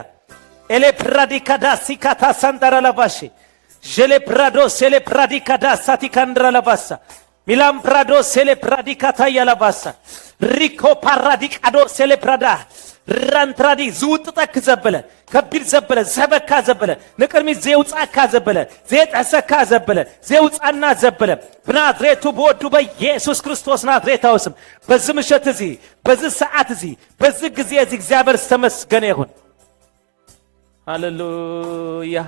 ኤሌፕራዲካዳ ሲካታ ሳንታራ ላባሼ ሴሌፕራዶ ሴሌፕራዲካዳ ሳቲካንድራ ላባሳ ሚላም ፕራዶ ሴሌፕራዲካታ ያላባሳ ሪኮ ፓራዲካዶ ሴሌፕራዳ ራንትራዲ ዝውጥጠክ ዘበለ ከቢድ ዘበለ ዘበካ ዘበለ ንቅርሚ ዘውጻካ ዘበለ ዘጠሰካ ዘበለ ዘውጻና ዘበለ በናዝሬቱ በወዱ በኢየሱስ ክርስቶስ ናዝሬታው ስም በዚህ ምሽት እዚ በዚህ ሰዓት እዚ በዚህ ጊዜ እዚ እግዚአብሔር ተመስገነ ይሁን ሃሌሉያ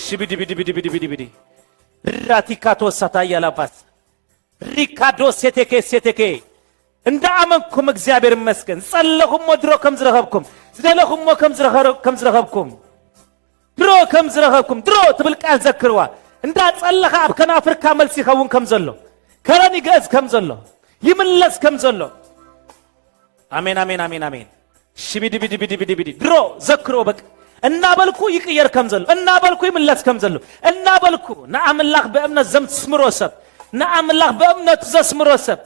ሽቢዲ ራቲካቶ ሳታያ ላባስ ሪካዶ ሴቴኬ እንደ አመንኩም እግዚአብሔር ይመስገን ጸለኹም ወድሮ ከምዝረኸብኩም ዝደለኹም ከምዝረኸብኩም ድሮ ከምዝረኸብኩም ድሮ ትብልቃል ዘክርዋ እንዳ ጸለኻ ኣብ ከናፍርካ መልሲ ይኸውን ከምዘሎ ከረኒ ገዝ ከምዘሎ ይምለስ ከምዘሎ አሜን ሽቢዲ ድሮ ዘክሮ በቃ እናበልኩ ይቅየር ከምዘሎ እናበልኩ ይምለስ ከምዘሎ እናበልኩ ነአምላኽ በእምነት ዘምትስምሮሰብ ነአምላኽ በእምነት ዘስምሮሰብ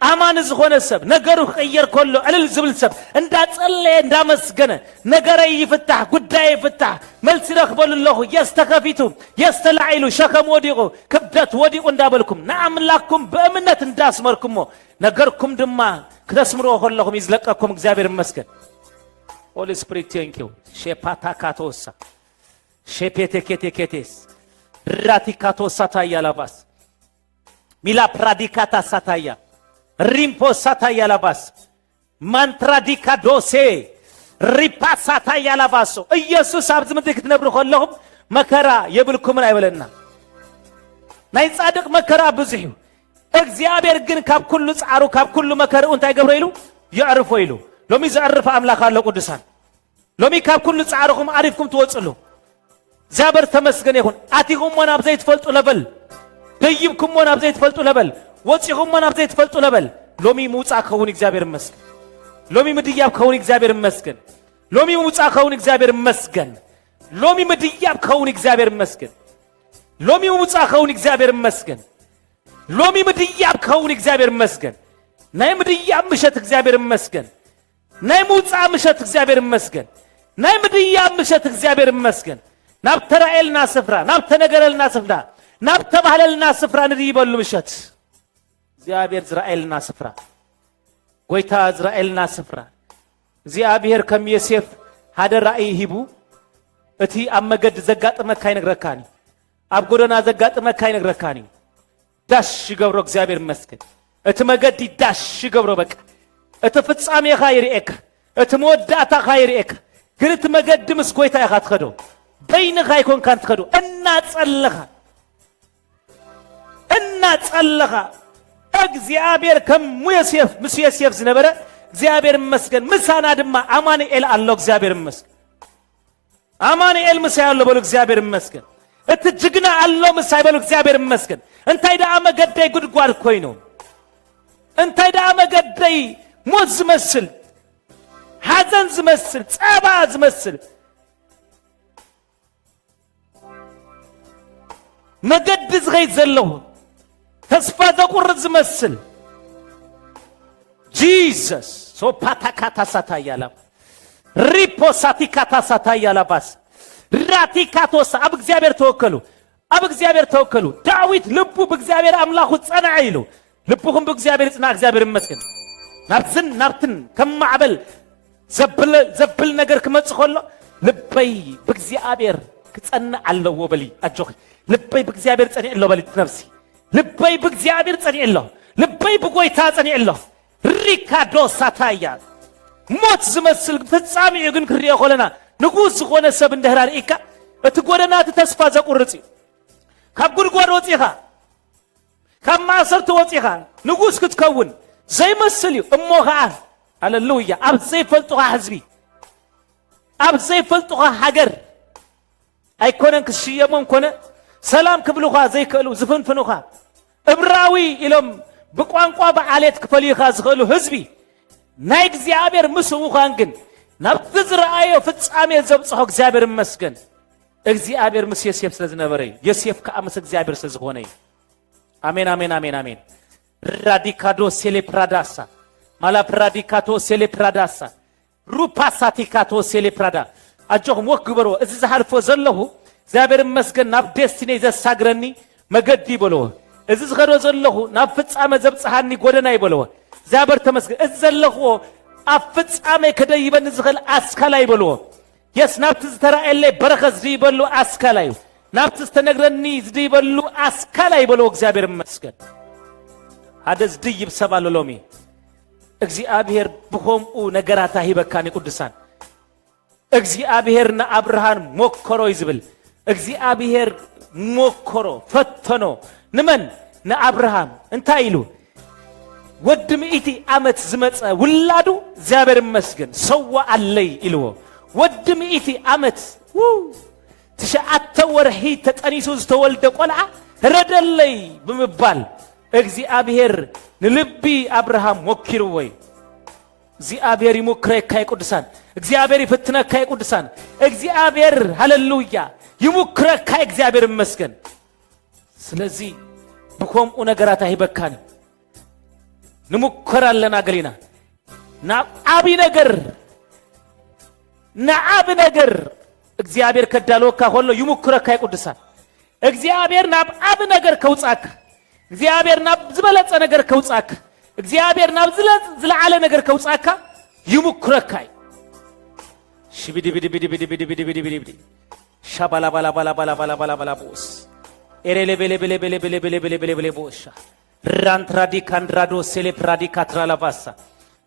አማን ዝሆነ ሰብ ነገሩ ቀየር ኮሎ እልል ዝብል ሰብ እንዳጸለየ እንዳመስገነ ነገረ ይፍታህ ጉዳይ ይፍታህ መልስ ረክበልለሁ የስተከፊቱ የስተላይሉ ሸከም ወዲቁ ክብደት ወዲቁ እንዳበልኩም ነአምላክኩም በእምነት እንዳስመርኩሞ ነገርኩም ድማ ከተስምሮ ኮለኩም ይዝለቀኩም እግዚአብሔር ይመስገን ሆሊ ስፒሪት ቴንክ ዩ ሼፓታካቶሳ ሼፔቴኬቴኬቴስ ራቲካቶሳ ታያላባስ ሚላ ፕራዲካታ ሳታያ ሪምፖሳታ ያላባስ ማንትራዲካ ዶሴ ሪፓሳታ ያላባሶ ኢየሱስ አብዝ ምድክ ትነብሩ ኮለሁም መከራ የብልኩም አይበለና ናይ ጻድቅ መከራ ብዙሕ እግዚአብሔር ግን ካብ ኩሉ ጻሩ ካብ ኩሉ መከራው እንታይ ገብረ ኢሉ ይዕርፎ ኢሉ ሎሚ ዘዕርፍ አምላክ አለ ቅዱሳን ሎሚ ካብ ኩሉ ጻሩኩም አሪፍኩም ትወጽሉ እግዚአብሔር ተመስገነ ይሁን አቲኩም ወናብ ዘይት ፈልጡ ለበል ደይብኩም ወናብ ዘይት ፈልጡ ለበል ወጪሁም ወናብ ዘይት ፈልጡ ለበል ሎሚ ሙጻ ከውን እግዚአብሔር ይመስገን ሎሚ ምድያብ ከውን እግዚአብሔር ይመስገን ሎሚ ሙጻ ከውን እግዚአብሔር ይመስገን ሎሚ ምድያብ ከውን እግዚአብሔር ይመስገን ሎሚ ሙጻ ከውን እግዚአብሔር ይመስገን ሎሚ ምድያብ ከውን እግዚአብሔር ይመስገን ናይ ምድያብ ምሸት እግዚአብሔር ይመስገን ናይ ሙጻ ምሸት እግዚአብሔር ይመስገን ናይ ምድያብ ምሸት እግዚአብሔር ይመስገን ናብ ተራኤልና ስፍራ ናብ ተነገረልና ስፍራ ናብ ተባህለልና ስፍራ ንዲበሉ ምሸት እግዚአብሔር ዝራኤልና ስፍራ ጎይታ ዝራኤልና ስፍራ እግዚአብሔር ከም ዮሴፍ ሓደ ራእይ ሂቡ እቲ ኣብ መገድ ዘጋጥመካ ይነግረካኒ ኣብ ጎደና ዘጋጥመካ ይነግረካኒ ዳሽ ይገብሮ እግዚአብሔር ይመስገን እቲ መገድ ዳሽ ይገብሮ በቃ እቲ ፍጻሜኻ ይርኤካ እቲ መወዳእታኻ ይርኤካ ግን እቲ መገድ ምስ ጎይታ ኢኻ ትኸዶ በይንኻ ይኮንካ ትኸዶ እናጸለኻ እግዚአብሔር ከም ዮሴፍ ምስ ዮሴፍ ዝነበረ እግዚአብሔር ይመስገን ምሳና ድማ አማኑኤል አለው እግዚአብሔር ይመስገን አማኑኤል ምሳ ያለው በሉ እግዚአብሔር ይመስገን እቲ ጅግና አለው ምሳ ይበሉ እግዚአብሔር ይመስገን እንታይ ዳ መገደይ ጉድጓድ ኮይኖ እንታይ ዳ መገደይ ሞት ዝመስል حزن زمسل صبا زمسل مقدس غير زلوه تسفى زقرد زمسل جيسس سو باتا ساتا يالا ريبو ساتي كاتا ساتا يالا باس راتي كاتوس اب እግዚአብሔር ተወከሉ ዳዊት ልቡ በእግዚአብሔር አምላኩ ጸና ይሉ ልቡም በእግዚአብሔር ጸና እግዚአብሔር ይመስገን ናብትን ከማዕበል ዘብል ነገር ከመጽኸሎ ልበይ በእግዚአብሔር ከጸና አለው በሊ አጆክ ልበይ በእግዚአብሔር ጸና አለው በሊ ነፍሲ ልበይ በእግዚአብሔር ጸና አለው ልበይ በጎይታ ጸና አለው ሪካዶ ሳታያ ሞት ዝመስል ፍጻሜ ግን ክሪያ ሆለና ንጉስ ሆነ ሰብ እንደህራር ኢካ እትጎደናት ተስፋ ዘቁርጽ ካብጉድጓድ ወጪኻ ከማሰርተ ወጪኻ ንጉስ ክትከውን ዘይመስል እሞኻ ሃሌሉያ ኣብ ዘይፈልጡኻ ህዝቢ ኣብ ዘይፈልጡኻ ሃገር ኣይኮነን ክሽየሞም ኮነ ሰላም ክብሉኻ ዘይከሉ ዝፍንፍኑኻ እብራዊ ኢሎም በቋንቋ በዓለት ክፈልይኻ ዝኸሉ ህዝቢ ናይ እግዚአብሔር ምስውኻን ግን ናብ ዝራአዮ ፍጻሜ ዘብጽሖ እግዚአብሔር ይመስገን እግዚአብሔር ምስ ዮሴፍ ስለዝነበረ ዮሴፍ ከአመስ እግዚአብሔር ስለዝሆነ አሜን አሜን አሜን አሜን ራዲካዶ ሴሌፕራዳሳ ማላ ፕራዲካቶ ሴሌፕራዳሳ ሩፓሳቲካቶ ሴሌፕራዳ አጆም ወክበሮ እዚ ዘሐልፎ ዘለሁ እግዚአብሔር ይመስገን ናብ ዴስቲኒ ዘሳግረኒ መገዲ ብሎ እዚ ዝኸዶ ዘለሁ ናብ ፍጻሜ ዘብጽሐኒ ጎደና ይብሎ እግዚአብሔር ተመስገን እዚ ዘለሁ ኣብ ፍጻሜ ከደይበን ዝኸል አስካላይ ብሎ يسنابت ترى برخز دي بلو أسكالايو نابت تنقرني دي بلو أسكالاي بلو اكزابير مسكن هذا زدي بسبا للومي اكزي آبهر بخوم او نقراتا هيبكاني قدسان اكزي آبهر نا أبرهان موكورو يزبل اكزي آبهر موكورو فتنو نمن نا أبرهان انتايلو ودم ايتي آمت زمت ولادو زابير مسكن سوا اللي إلوه ودم إيتي أمت تشعت ورحي تتأنيسوز تولد قلعة رد اللي بمبال اكزي آبهر نلبي أبراهام وكيروي اكزي آبهر يمكري كاي قدسان اكزي آبهر يفتنا كاي قدسان اكزي آبهر هللويا يمكري كاي اكزي آبهر مسكن سلزي بكم ونقراتا هبكان نمكرا لنا قلينا نعم آبي نقر نعاب نجر እግዚአብሔር ከዳሎካ ሆሎ ይሙክረካ ይቁድሳን እግዚአብሔር ናብ አብ ነገር ከውጻክ እግዚአብሔር ናብ ዝበለጸ ነገር ከውጻክ እግዚአብሔር ናብ ዝለዓለ ነገር ከውጻካ ይሙክረካ ሽቢዲ ቢዲ ቢዲ ቢዲ ቢዲ ቢዲ ቢዲ ቢዲ ሻባላ ባላ ባላ ባላ ባላ ባላ ባላ ቦስ ኤሬሌ ቤሌ ቤሌ ቤሌ ቤሌ ቤሌ ቤሌ ቤሌ ቤሌ ቦሻ ራንትራዲ ካንድራዶ ሴሌ ፕራዲካ ትራላባሳ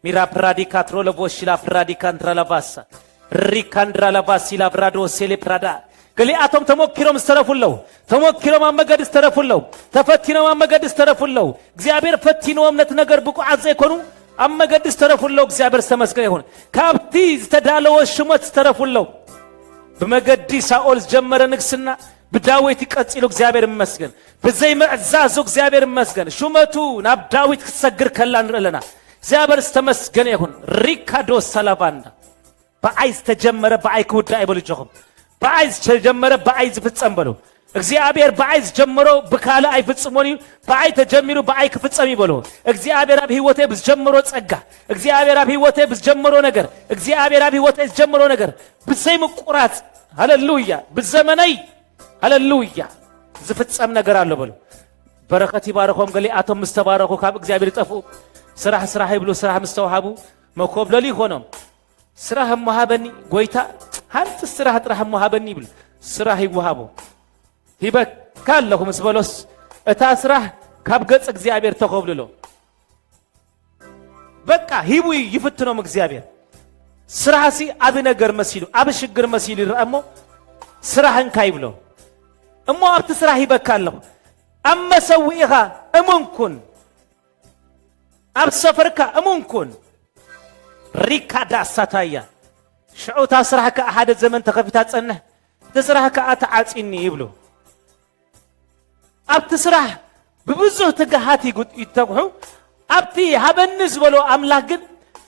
ሚራ ፕራዲካ ትሮለ ቦሽላ ፕራዲካ ትራላባሳ ሪካንድራ ለባሲ ላብራዶ ሴሌፕራዳ ገሊአቶም ተሞክሮም ስተረፉለው ተሞክሮም አመገድ ስተረፉለው ተፈቲነው አመገድ ስተረፉለው እግዚአብሔር ፈቲነው እምነት ነገር ብቁዓት ዘይኮኑ አመገድ ስተረፉለው እግዚአብሔር ተመስገን ይሁን ካብቲ ዝተዳለው ሽመት ስተረፉለው በመገዲ ሳኦል ጀመረ ንግስና በዳዊት ይቀጽሉ እግዚአብሔር ይመስገን በዘይ መዕዛዙ እግዚአብሔር ይመስገን ሹመቱ ናብ ዳዊት ክሰግር ከላን ረለና እግዚአብሔር ተመስገን ይሁን ሪካዶ ሰላባንዳ በአይዝ ተጀመረ በአይ ኩዳ አይበልጆም በአይዝ ተጀመረ በአይዝ ፍጸም በለው እግዚአብሔር በአይዝ ጀምሮ በካለ አይፍጽሞኒ በአይ ተጀምሩ በአይ ክፍጸም ይበለው እግዚአብሔር አብ ህይወቴ ብዝጀምሮ ጸጋ እግዚአብሔር አብ ህይወቴ ብዝጀምሮ ነገር እግዚአብሔር አብ ህይወቴ ብዝጀምሮ ነገር ብሰይም ቁራጽ ሃሌሉያ በዘመናይ ሃሌሉያ ዝፍጸም ነገር አለ በለው በረከት ይባረኮም ገሊአቶም ምስተባረኩ ካብ እግዚአብሔር ጠፉ ስራህ ይብሉ ስራህ ምስተዋሃቡ መኮብለሊ ሆኖም ስራህ መሃበኒ ጎይታ አንተ ስራህ ጥራህ መሃበኒ ይብል ስራህ ይወሃቦ ይበካለሁ መስበሎስ እታ ስራህ ካብ ገጽ እግዚአብሔር ተቆብልሎ በቃ ሂቡ ይፍትኖም እግዚአብሔር ስራህሲ አብ ነገር መስይሉ አብ ሽግር መስይሉ ረአሞ ስራህን ካይብሎ እሞ አብት ስራህ ይበካለሁ አመሰውኢኻ እሙንኩን አብ ሰፈርካ እሙንኩን ሪካዳ ሳታያ شعوت أسرحك أحد الزمن تخفتات سنة تسرحك أتعاطيني يبلو أب تسرح ببزه تجهات يتوحو أبتي هبنز ولو أملاكن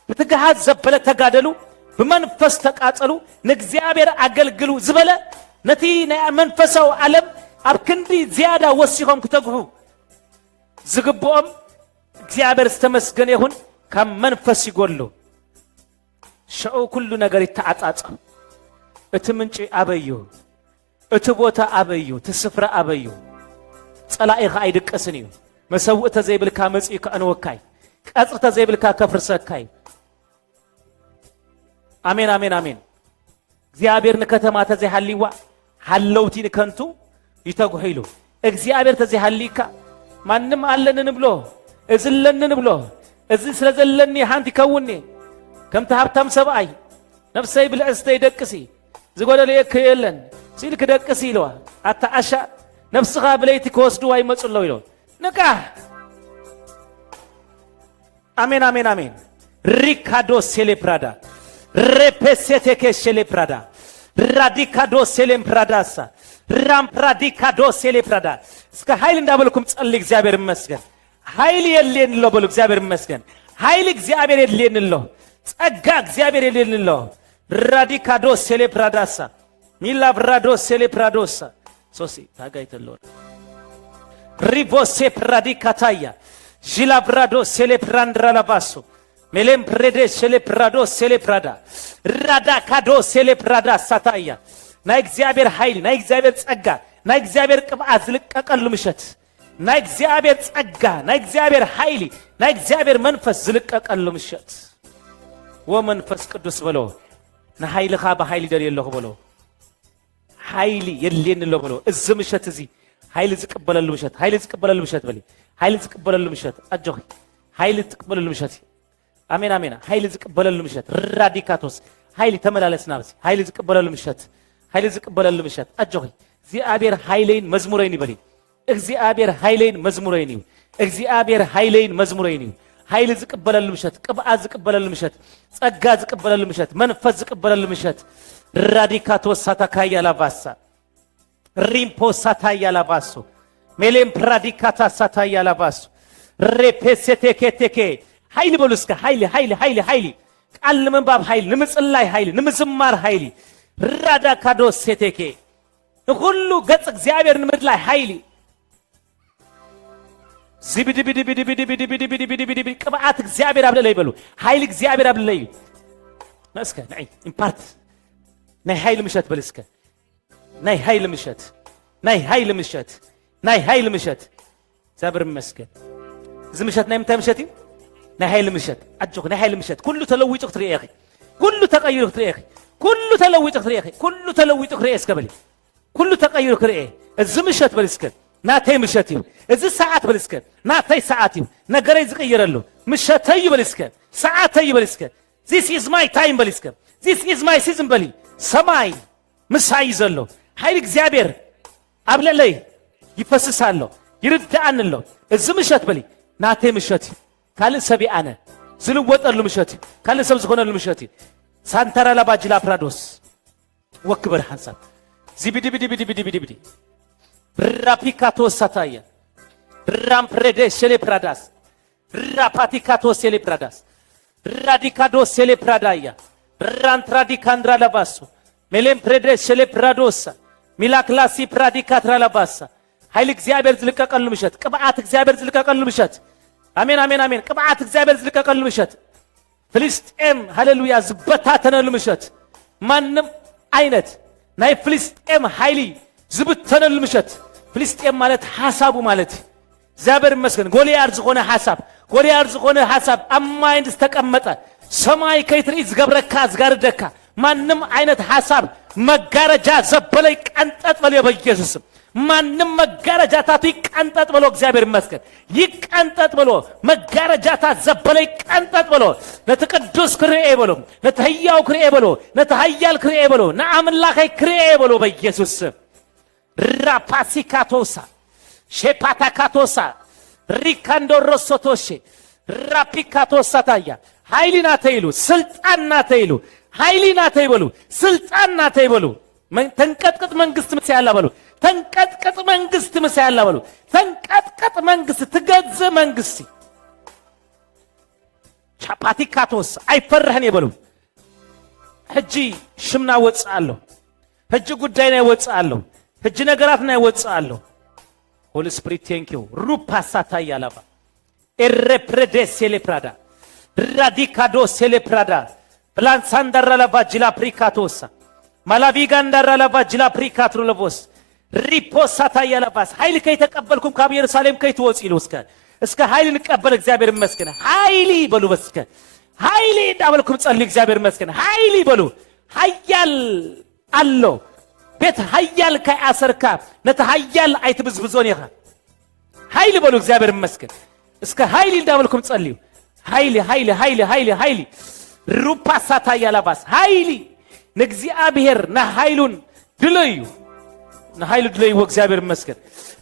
بتجهات زبلة تجادلو بمنفس تقاصلو نእግዚአብሔር አገልግሉ ዝበለ ነቲ ናይ መንፈሳው ዓለም ኣብ ክንዲ ዝያዳ ወሲኾም ክትግሑ ዝግብኦም እግዚአብሔር ዝተመስገነ ይሁን ካብ መንፈስ ይጎሉ ሸው ኩሉ ነገር ይተዓጻጸም እቲ ምንጭ አበዩ እቲ ቦታ አበዩ ተስፍራ አበዩ ጸላኢኻ አይድቀስን እዩ መሰውእተ ዘይብልካ መጽኢካ አንወካይ ቀጽርተ ዘይብልካ ከፍርሰካይ አሜን አሜን አሜን እግዚአብሔር ንከተማ ተዘይሐሊዋ ሐለውቲ ንከንቱ ይተጉሂሉ እግዚአብሔር ተዘይሐሊካ ማንንም አለንን ብሎ እዝለንን ብሎ እዚ ስለዘለኒ ሃንቲ ከውኒ ከምተ ሀብታም ሰብአይ ነፍሰይ ብልዕስተይ ደቅሲ ዝጎደለ የከየለን ሲልክ ደቅሲ ይለዋ አታአሻ ነፍስኻ ብለይቲ ከወስዱ አይመጹለው ይለው ንቃ አሜን አሜን አሜን ሪካዶ ሴሌፕራዳ ሬፔሴቴኬ ሴሌፕራዳ ራዲካዶ ሴሌፕራዳሳ ራምፕራዲካዶ ሴሌፕራዳ እስከ ኃይል እንዳበልኩም ጸልይ እግዚአብሔር ይመስገን ኃይል የሌለው በሉ እግዚአብሔር ይመስገን ኃይል እግዚአብሔር የሌለው ጸጋ እግዚአብሔር የሌለው ራዲካዶ ሴሌፕራዳሳ ሚላብራዶ ሴሌፕራዶሳ ሶሲ ታጋይተሎ ሪቮሴ ፕራዲካታያ ጂላብራዶ ሴሌፕራንድራ ላባሶ ሜሌም ፕሬዴ ሴሌፕራዶ ሴሌፕራዳ ራዳካዶ ሴሌፕራዳ ሳታያ ናይ እግዚአብሔር ኃይል ናይ እግዚአብሔር ጸጋ ናይ እግዚአብሔር ቅብዓት ዝልቀቀሉ ምሸት ናይ እግዚአብሔር ጸጋ ናይ እግዚአብሔር ኃይል ናይ እግዚአብሔር መንፈስ ዝልቀቀሉ ምሸት ወመንፈስ ቅዱስ በሎ ንኃይልኻ በኃይል ይደልየለሁ በሎ ኃይል የሌንሎ በሎ እዚ ምሸት እዚ ኃይል ዝቅበለሉ ምሸት ኃይል ዝቅበለሉ ምሸት በሊ ኃይል ዝቅበለሉ ምሸት አጆኺ ኃይል ዝቅበለሉ ምሸት አሜን አሜን ኃይል ዝቅበለሉ ምሸት ራዲካቶስ ኃይል ተመላለስና በሲ ኃይል ዝቅበለሉ ምሸት ኃይል ዝቅበለሉ ምሸት አጆኺ እግዚአብሔር ኃይሌን መዝሙረኝ ይበሊ እግዚአብሔር ኃይሌን መዝሙረኝ ይው እግዚአብሔር ኃይሌን መዝሙረኝ ይው ኃይል ዝቅበለሉ ምሸት ቅብዓት ዝቅበለሉ ምሸት ጸጋ ዝቅበለሉ ምሸት መንፈስ ዝቅበለሉ ምሸት ራዲካቶስ ሳታካያ ላባሳ ሪምፖ ሳታያ ላባሶ ሜሌም ፕራዲካታ ሳታያ ላባሶ ሬፔሴቴኬቴኬ ኃይል በሉስከ ኃይል ኃይል ኃይል ኃይል ቃል ለመንባብ ኃይል ንምጽላይ ኃይል ንምዝማር ኃይል ራዳካዶ ሴቴኬ ሁሉ ገጽ እግዚአብሔር ንምድላይ ኃይል ዚብዲብዲብዲብዲብዲብዲብዲብዲብዲ ቅብዓት እግዚአብሔር አብለላይ በሉ ኃይል እግዚአብሔር አብለላይ መስከ ናይ ኢምፓርት ናይ ኃይል ምሸት በልስከ ናይ ኃይል ምሸት ናይ ኃይል ምሸት ናይ ኃይል ምሸት እግዚአብሔር ይመስገን እዚ ምሸት ናይ ምንታይ ምሸት እዩ ናይ ኃይል ምሸት አጆክ ናይ ኃይል ምሸት ኩሉ ተለውጭ ክትሪኤኺ ኩሉ ተቀይሩ ክትሪኤኺ ኩሉ ተለውጭ ክትሪኤኺ ኩሉ ተለውጭ ክትሪኤ እስከበሊ ኩሉ ተቀይሩ ክትሪኤ እዚ ምሸት በልስከ ናተይ ምሸት እዩ እዚ ሰዓት በልስከ ናተይ ሰዓት እዩ ነገረይ ዝቀይረሉ ምሸተይ በልስከ ሰዓተይ በልስከ this is my time በልስከ this is my season በሊ ሰማይ ምሳይ ዘሎ ኃይል እግዚአብሔር አብለላይ ይፈስሳለሁ ይርዳአንሎ እዚ ምሸት በሊ ናተይ ምሸት ካል ሰቢ አነ ዝልወጠሉ ምሸት ካል ሰብ ዝኮነሉ ምሸት ሳንተራ ላባጅላ ፕራዶስ ወክበር ሐሳብ ዚብዲብዲብዲብዲብዲ ራፒካቶ ሳታያ ራምፕሬዴ ሴሌፕራዳስ ራፓቲካቶ ሴሌፕራዳስ ራዲካዶ ሴሌፕራዳያ ራንትራዲካንድራ ላባሶ ሜሌም ፕሬዴ ሴሌፕራዶሳ ሚላክላሲ ፕራዲካትራ ላባሳ ኃይል እግዚአብሔር ዝልቀቀሉ ምሸት ቅብዓት እግዚአብሔር ዝልቀቀሉ ምሸት አሜን አሜን አሜን ቅብዓት እግዚአብሔር ዝልቀቀሉ ምሸት ፍልስጤም ሃሌሉያ ዝበታተነሉ ምሸት ማንም አይነት ናይ ፍልስጤም ኃይሊ ዝብተነሉ ምሸት ፍልስጤም ማለት ሐሳቡ ማለት እግዚአብሔር ይመስገን ጎልያድ ዝኾነ ሐሳብ ጎልያድ ዝኾነ ሐሳብ አማይንድ ተቀመጠ ሰማይ ከይትርኢ ዝገብረካ ዝጋርደካ ማንም አይነት ሐሳብ መጋረጃ ዘበለይ ቀንጠጥ በለ በኢየሱስ ማንም መጋረጃታት ይቀንጠጥ ብሎ እግዚአብሔር ይመስገን ይቀንጠጥ ብሎ መጋረጃታ ዘበለይ ቀንጠጥ ብሎ ለተቀደስ ክርኤ ብሎ ለተህያው ክርኤ ብሎ ለተህያል ክርኤ ብሎ ለአምላከይ ክርኤ ብሎ በኢየሱስ ራፓሲካቶሳ ሼፓታካቶሳ ሪካንዶሮሶቶሼ ራፒካቶሳ ታያ ኃይልና ተይሉ ስልጣንና ተይሉ ኃይልና ተይበሉ ስልጣንና ተይበሉ ተንቀጥቀጥ መንግስት ምሳያላ በሉ ተንቀጥቀጥ መንግስት ምሳያላ በሉ ተንቀጥቀጥ መንግስት ትገዝ መንግስት ቻፓቲካቶስ አይፈራህን ይበሉ ሕጂ ሽምና ወጽአለሁ ሕጂ ጉዳይና ይወጽአለሁ ሕጂ ነገራትና ይወጽአለሁ ሆሊ ስፒሪት ቴንክ ዩ ሩፓሳታ ያላባ ኤሬፕሬዴ ሴሌፕራዳ ራዲካዶ ሴሌፕራዳ ብላንሳንዳራ ለባጅላ ፕሪካቶሳ ማላቪጋ እንዳራ ለባጅላ ፕሪካትሩ ለቦስ ሪፖሳታ ያላባስ ኃይል ከይተቀበልኩም ከኢየሩሳሌም ከይትወጽ ይሉ እስከ ኃይል እንቀበል እግዚአብሔር ይመስገን ኃይል በሉ በስከ ኃይል እንዳመልኩም ጸልይ እግዚአብሔር ይመስገን ኃይል በሉ ኃያል አሎ ቤት ኃያል ከአሰርካ ነተ ኃያል አይትብዝብዞን ይኻ ኃይል በሉ እግዚአብሔር ይመስገን እስከ ኃይል እንዳመልኩም ጸልዩ ኃይል ኃይል ኃይል ኃይል ኃይል ሩፓሳታ ያላባስ ኃይል ንግዚአብሔር ነኃይሉን ድለዩ ነኃይሉ ድለዩ እግዚአብሔር ይመስገን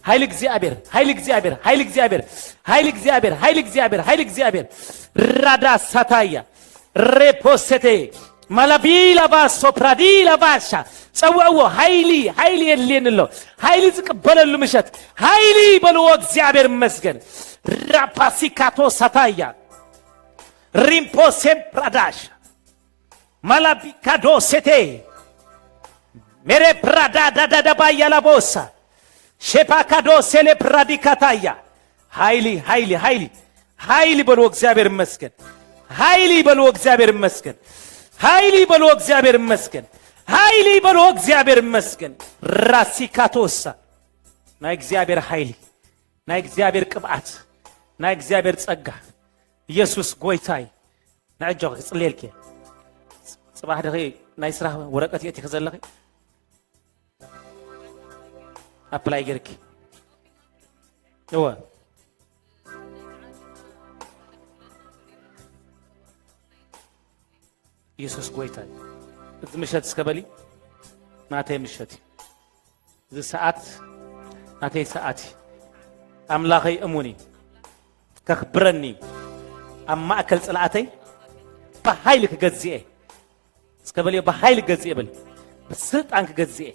ኃይል እግዚአብሔር ኃይል እግዚአብሔር ኃይል እግዚአብሔር ኃይል እግዚአብሔር ኃይል እግዚአብሔር ኃይል እግዚአብሔር ራዳ ሳታያ ሬፖሴቴ ማላቢላ ባሶ ፕራዲላ ባሻ ጸዋው ኃይሊ ኃይሊ የለንለው ኃይሊ ዝቅበለሉ ምሸት ኃይሊ በሉ እግዚአብሔር ይመስገን ራፓሲካቶ ሳታያ ሪምፖሴ ፕራዳሽ ማላቢካዶ ሴቴ ሜሬ ፕራዳ ዳዳዳባ ያላቦሳ ሼፓካዶ ሴሌፕራዲካታያ ኃይሊ ኃይሊ ኃይሊ ኃይሊ በሉ እግዚአብሔር ይመስገን ኃይሊ በሉ እግዚአብሔር ይመስገን ኃይሊ በሉ እግዚአብሔር ይመስገን ኃይሊ በሉ እግዚአብሔር ይመስገን ራሲካቶሳ ናይ እግዚአብሔር ኃይሊ ናይ እግዚአብሔር ቅብዓት ናይ እግዚአብሔር ጸጋ ኢየሱስ ጎይታይ ናዕጆ ጽሌልከ ጽባህ ደኺ ናይ ስራሕ ወረቀት የቲ ከዘለኺ አፕላይ ገርኪ ነው ኢየሱስ ጎይታይ እዚ ምሸት እስከበሊ ናተይ ምሸት እዚ ሰዓት ናተይ ሰዓት አምላኸይ እሙኒ ከኽብረኒ ኣብ ማእከል ጽላእተይ በኃይል ክገዝኤ እስከበሊ በኃይል ገዝኤ በሊ በስልጣን ክገዝኤ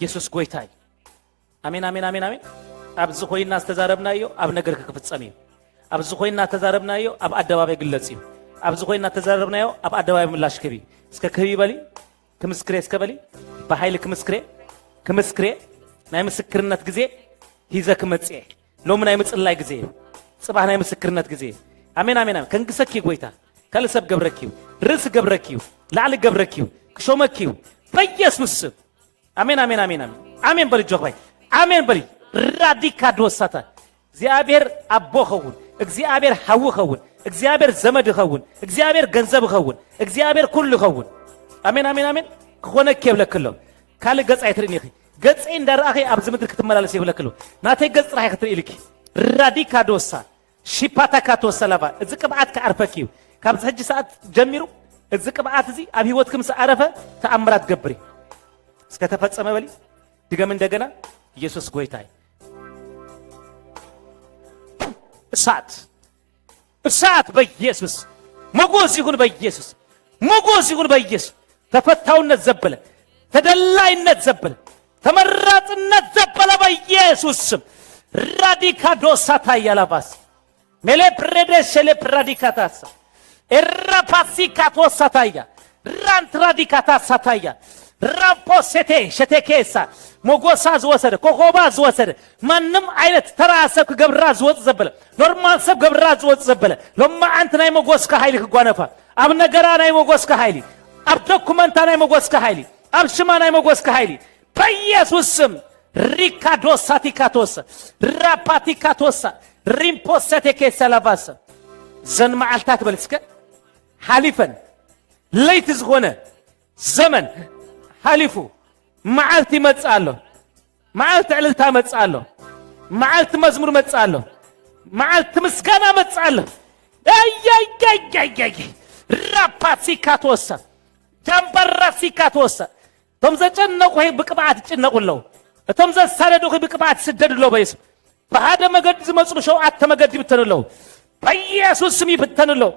ኢየሱስ ጎይታይ አሜን አሜን አሜን አሜን አብዝ ሆይና ተዛረብናዮ አብ ነገር ከፍጸሚው አብዝ ሆይና ተዛረብናዮ አብ አደባባይ ግለጽዩ አብዝ ሆይና ተዛረብናዮ አብ አደባባይ ምላሽ ከቢ እስከ ከቢ በሊ ከመስክሬ እስከ በሊ በኃይል ከመስክሬ ናይ ምስክርነት ጊዜ ሂዘክ መጽኤ ሎም ናይ ምጽላይ ጊዜ ጽባህ ናይ ምስክርነት ጊዜ አሜን አሜን አሜን ከንግሰኪ ጎይታ ከልሰብ ገብረኪው ርስ ገብረኪው ላዕል ገብረኪው ክሾመኪው በኢየሱስ ስም አሜን አሜን አሜን አሜን አሜን በልጆይ አሜን በሊ ራዲካ ዶሳታ እግዚአብሔር አቦ ኸውን እግዚአብሔር ሐው ኸውን እግዚአብሔር ዘመድ ኸውን እግዚአብሔር ገንዘብ ኸውን እግዚአብሔር ኩሉ ኸውን አሜን አሜን አሜን ከሆነ ከብለክሎ ካለ ገጽ አይትርኒ ገጽ እንደራኺ አብዝ ምድር ክትመላለስ ይብለክሎ ናተይ ገጽ ራኺ ክትሪልኪ ራዲካ ዶሳ ሺፓታካ ተወሰላባ እዚ ቅብዓት ከዓርፈኪው ካብ ሕጂ ሰዓት ጀሚሩ እዚ ቅብዓት እዚ ኣብ ህይወትኩም ሰዓረፈ ተአምራት ገብሪ እስከ ተፈጸመ በሊ ድገም እንደገና ኢየሱስ ጎይታይ እሳት በኢየሱስ ሞገስ ይሁን በኢየሱስ ሞገስ ይሁን በኢየሱስ ተፈታውነት ዘበለ ተደላይነት ዘበለ ተመራጥነት ዘበለ በኢየሱስ ስም ራዲካ ዶሳታ ያላባስ ሜሌ ፕሬዴስ ሸሌ ፕራዲካታስ ኤራፓሲካ ቶሳታያ ራንት ራዲካታ ሳታያ ራፖሴቴ ሸቴኬሳ ሞጎሳ ዝወሰደ ኮኮባ ዝወሰደ ማንም አይነት ተራሰብ ገብራ ዝወጽ ዘበለ ኖርማል ሰብ ገብራ ዝወጽ ዘበለ ለማ አንተ ናይ ሞጎስ ከኃይል ከጓነፋ አብ ነገራ ናይ ሞጎስ ከኃይል አብ ዶኩመንታ ናይ ሞጎስ ከኃይል አብ ሽማ ናይ ሞጎስ ከኃይል በኢየሱስ ስም ሪካዶሳ ቲካቶሳ ራፓቲካቶሳ ሪምፖሴቴ ከሰላባሳ ዘን ማዓልታት በልስከ ሓሊፈን ለይት ዝሆነ ዘመን ሓሊፉ መዓልቲ ይመጽአለሁ መዓልቲ ዕልልታ መጽአለሁ መዓልቲ መዝሙር መጽአለሁ መዓልቲ ምስጋና መጽአለሁ አያያያያያ ራፓሲካቶሳ ጃምበራሲካቶሳ ቶም ዘጨነቁ ብቅብዓት ይጭነቁለው እቶም ዘሳደዱ ብቅብዓት ይስደዱለው በኢየሱስ በሃደ መገድ ዝመጽኡ ሸውዓተ መገድ ይብተንለው በኢየሱስ ስም ይብተንለው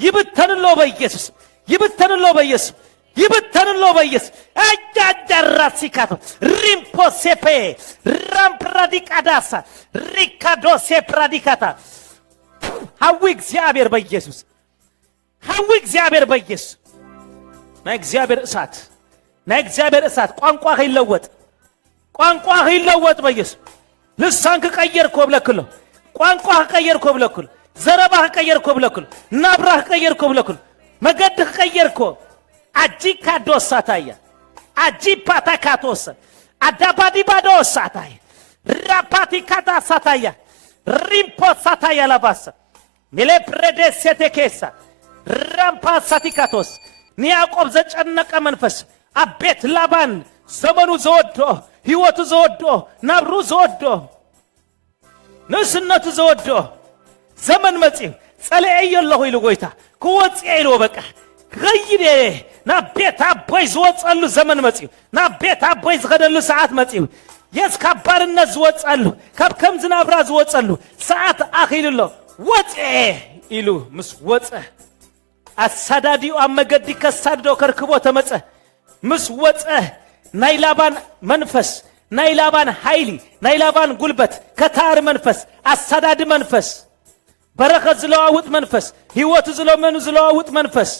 ይብተንለው በኢየሱስ ይብተንለው በኢየሱስ ይብተንለው በኢየሱስ አጃጃራሲካቶ ሪምፖሴፔ ራምፕራዲካዳሳ ሪካዶሴ ፕራዲካታ ሐዊ እግዚአብሔር በኢየሱስ ሐዊ እግዚአብሔር በኢየሱስ ናይ እግዚአብሔር እሳት ቋንቋ ይለወጥ በኢየሱስ ልሳን ከቀየርኩ ብለክሎ ቋንቋ ከቀየርኩ ብለክሎ ዘረባ ከቀየርኩ ብለክሎ ናብራ ከቀየርኩ ብለክሎ መገድ ከቀየርኩ አጂካ ዶሳታያ አጂፓታ ካቶስ አዳባዲ ባዶሳታያ ራፓቲ ካታ ሳታያ ሪምፖ ሳታያ ላባሳ ሚሌ ፕሬዴሴቴ ኬሳ ራምፓ ሳቲካቶስ ኒያቆብ ዘጨነቀ መንፈስ አቤት ላባን ዘመኑ ዘወዶ ህይወቱ ዘወዶ ናብሩ ዘወዶ ንስነቱ ዘወዶ ዘመን መጽው ጸለየለሁ ይሉ ጎይታ ኩወጽ ይሉ በቃ ገይዴ ናቤት አቦይ ዘወጸሉ ዘመን መጽው ናቤት አቦይ ዝኸደሉ ሰዓት መጽው የስካባርነት ዝወጸሉ ካብከም ዝናብራ ዝወጸሉ ሰዓት አኺልሎ ወጽ ይሉ ምስ ወጽ አሳዳዲው አመገዲ ከሳድዶ ከርክቦ ተመጸ ምስ ወጽ ናይላባን መንፈስ ናይላባን ኃይሊ ናይላባን ጉልበት ከታር መንፈስ አሳዳድ መንፈስ በረከት ዝለዋውጥ መንፈስ ህይወት ዝለዋውጥ መንፈስ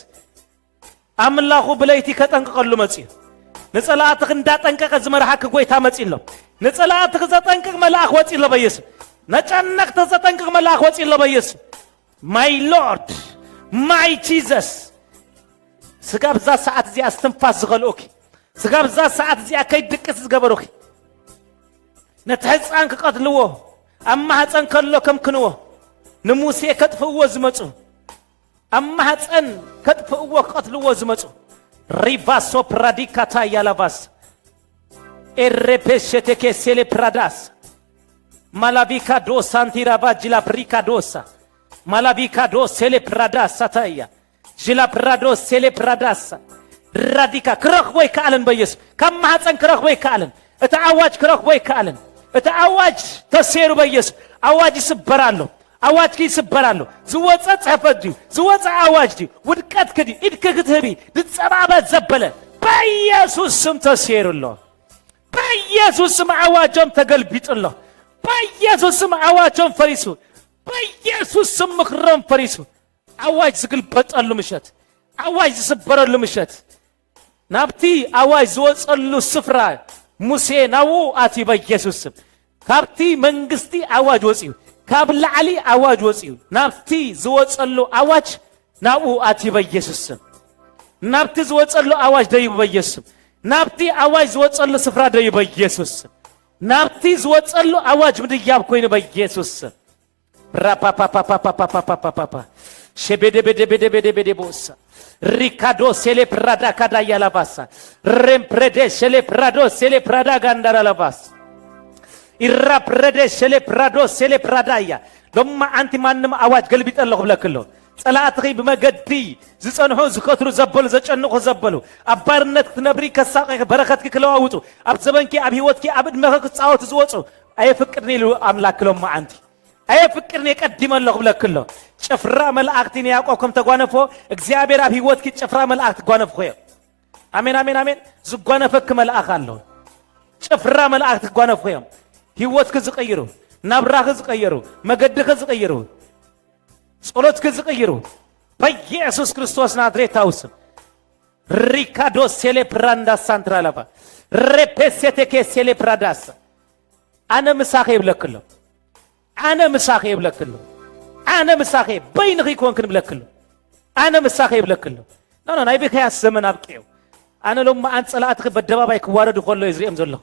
አምላኹ ብለይቲ ከጠንቀቀሉ መጽዩ ንጸላእትህ እንዳጠንቀቀ ዝመርሐክ ጎይታ መጽይሎ ንጸላእትህ ዘጠንቀቅ መልአክ ወጽይሎ በኢየሱስ ነጨነቅተ ዘጠንቀቅ መልአክ ወጽይሎ በኢየሱስ ማይ ሎርድ ማይ ጂሰስ ስጋብዛ ሰዓት እዚ አስተንፋስ ዝኸልኦኪ ስጋብዛ ሰዓት እዚ ከይድቅስ ዝገበሮኪ ነትሕፃን ክቀትልዎ አማህፀን ከሎ ከምክንዎ ንሙሴ ከጥፍእዎ ዝመጹ አማህፀን ከጥፍእዎ ክቀትልዎ ዝመጹ ሪቫሶ ፕራዲካታ ያላባስ ኤሬፔሸቴኬ ሴሌ ፕራዳስ ማላቢካ ዶ ሳንቲራባ ጅላ ፕሪካ ዶሳ ማላቢካ ዶ ሴሌ ፕራዳስ ሳታያ ጅላ ፕራዶ ሴሌ ፕራዳስ ራዲካ ክረኽቦይ ከአለን በኢየሱስ ከማህፀን ክረኽቦይ ከአለን እቲ አዋጅ ክረኽቦይ ከአለን እቲ አዋጅ ተሴሩ በኢየሱስ አዋጅ ይስበራሉ አዋጅ ይስበራሉ ዝወፀ ጽሕፈት ዝወፀ አዋጅ ውድቀት ክዲ ኢድክ ክትህቢ ድጸባበት ዘበለ በኢየሱስ ስም ተሴሩሎ በኢየሱስ ስም አዋጆም ተገልቢጥሎ በኢየሱስ ስም አዋጆም ፈሪሱ በኢየሱስ ስም ምክሮም ፈሪሱ አዋጅ ዝግልበጠሉ ምሸት አዋጅ ዝስበረሉ ምሸት ናብቲ አዋጅ ዝወጸሉ ስፍራ ሙሴ ናው አቲ በኢየሱስ ስም ካብቲ መንግስቲ አዋጅ ወጽዩ ካብ ላዕሊ አዋጅ ወጽዩ ናብቲ ዝወጸሉ አዋጅ ናው አቲ በኢየሱስ ስም ናብቲ ዝወጸሉ አዋጅ ደይ በኢየሱስ ስም ናብቲ አዋጅ ዝወጸሉ ስፍራ ደይ በኢየሱስ ስም ናብቲ ዝወጸሉ አዋጅ ምድያብ ኮይኑ በኢየሱስ ስም ራፓፓፓፓፓፓፓፓፓ ሸቤዴቤዴቤዴቤዴቤዴ ቦሳ ሪካዶ ሴሌ ፕራዳ ካዳ ያላባሳ ሬምፕሬዴ ሴሌ ፕራዶ ሴሌ ፕራዳ ጋንዳራ ላባስ ኢራ ፕሬዴ ሴሌ ፕራዶ ሴሌ ፕራዳያ ለማ አንቲ ማንም አዋጅ ገልቢጠለሁ ብለክሎ ጸላእትኺ በመገዲ ዝጸንሑ ዝከትሩ ዘበሉ ዘጨንቁ ዘበሉ አባርነት ክትነብሪ ከሳቀ በረከት ክለዋውጡ አብ ዘበንኪ አብ ህይወትኪ አብ ድመኸ ክጻወቱ ዝወጹ አይፍቅድኒ ሉ አምላክ ለማ አንቲ አይፍቅድኒ ቀድመለሁ ብለክሎ ጭፍራ መላእክቲን ያዕቆብ ከም ተጓነፎ እግዚአብሔር አብ ህይወትኪ ጭፍራ መላእክት ጓነፍ ኾዮ አሜን አሜን አሜን ዝጓነፈክ መልአክ አለው ጭፍራ መላእክት ጓነፍ ኾዮ ህይወትክ ዝቀይሩ ናብራክ ዝቀይሩ መገድክ ዝቀይሩ ጸሎትክ ዝቀይሩ በኢየሱስ ክርስቶስ ናዝሬታው ስም ሪካዶ ሴሌ ፕራንዳ ሳንትራላባ ሬፔሴቴኬ ሴሌ ፕራዳስ አነ ምሳኺ ይብለክሎ አነ ምሳኺ ይብለክሎ አነ ምሳኺ በይንኺ ኮንክን ብለክሎ አነ ምሳኺ ይብለክሎ ኖ ናይ ቢካያስ ዘመን አብቂው አነ ለማ አንጸላእትክ በደባባይ ክዋረዱ ኮሎ ይዝሪም ዘሎ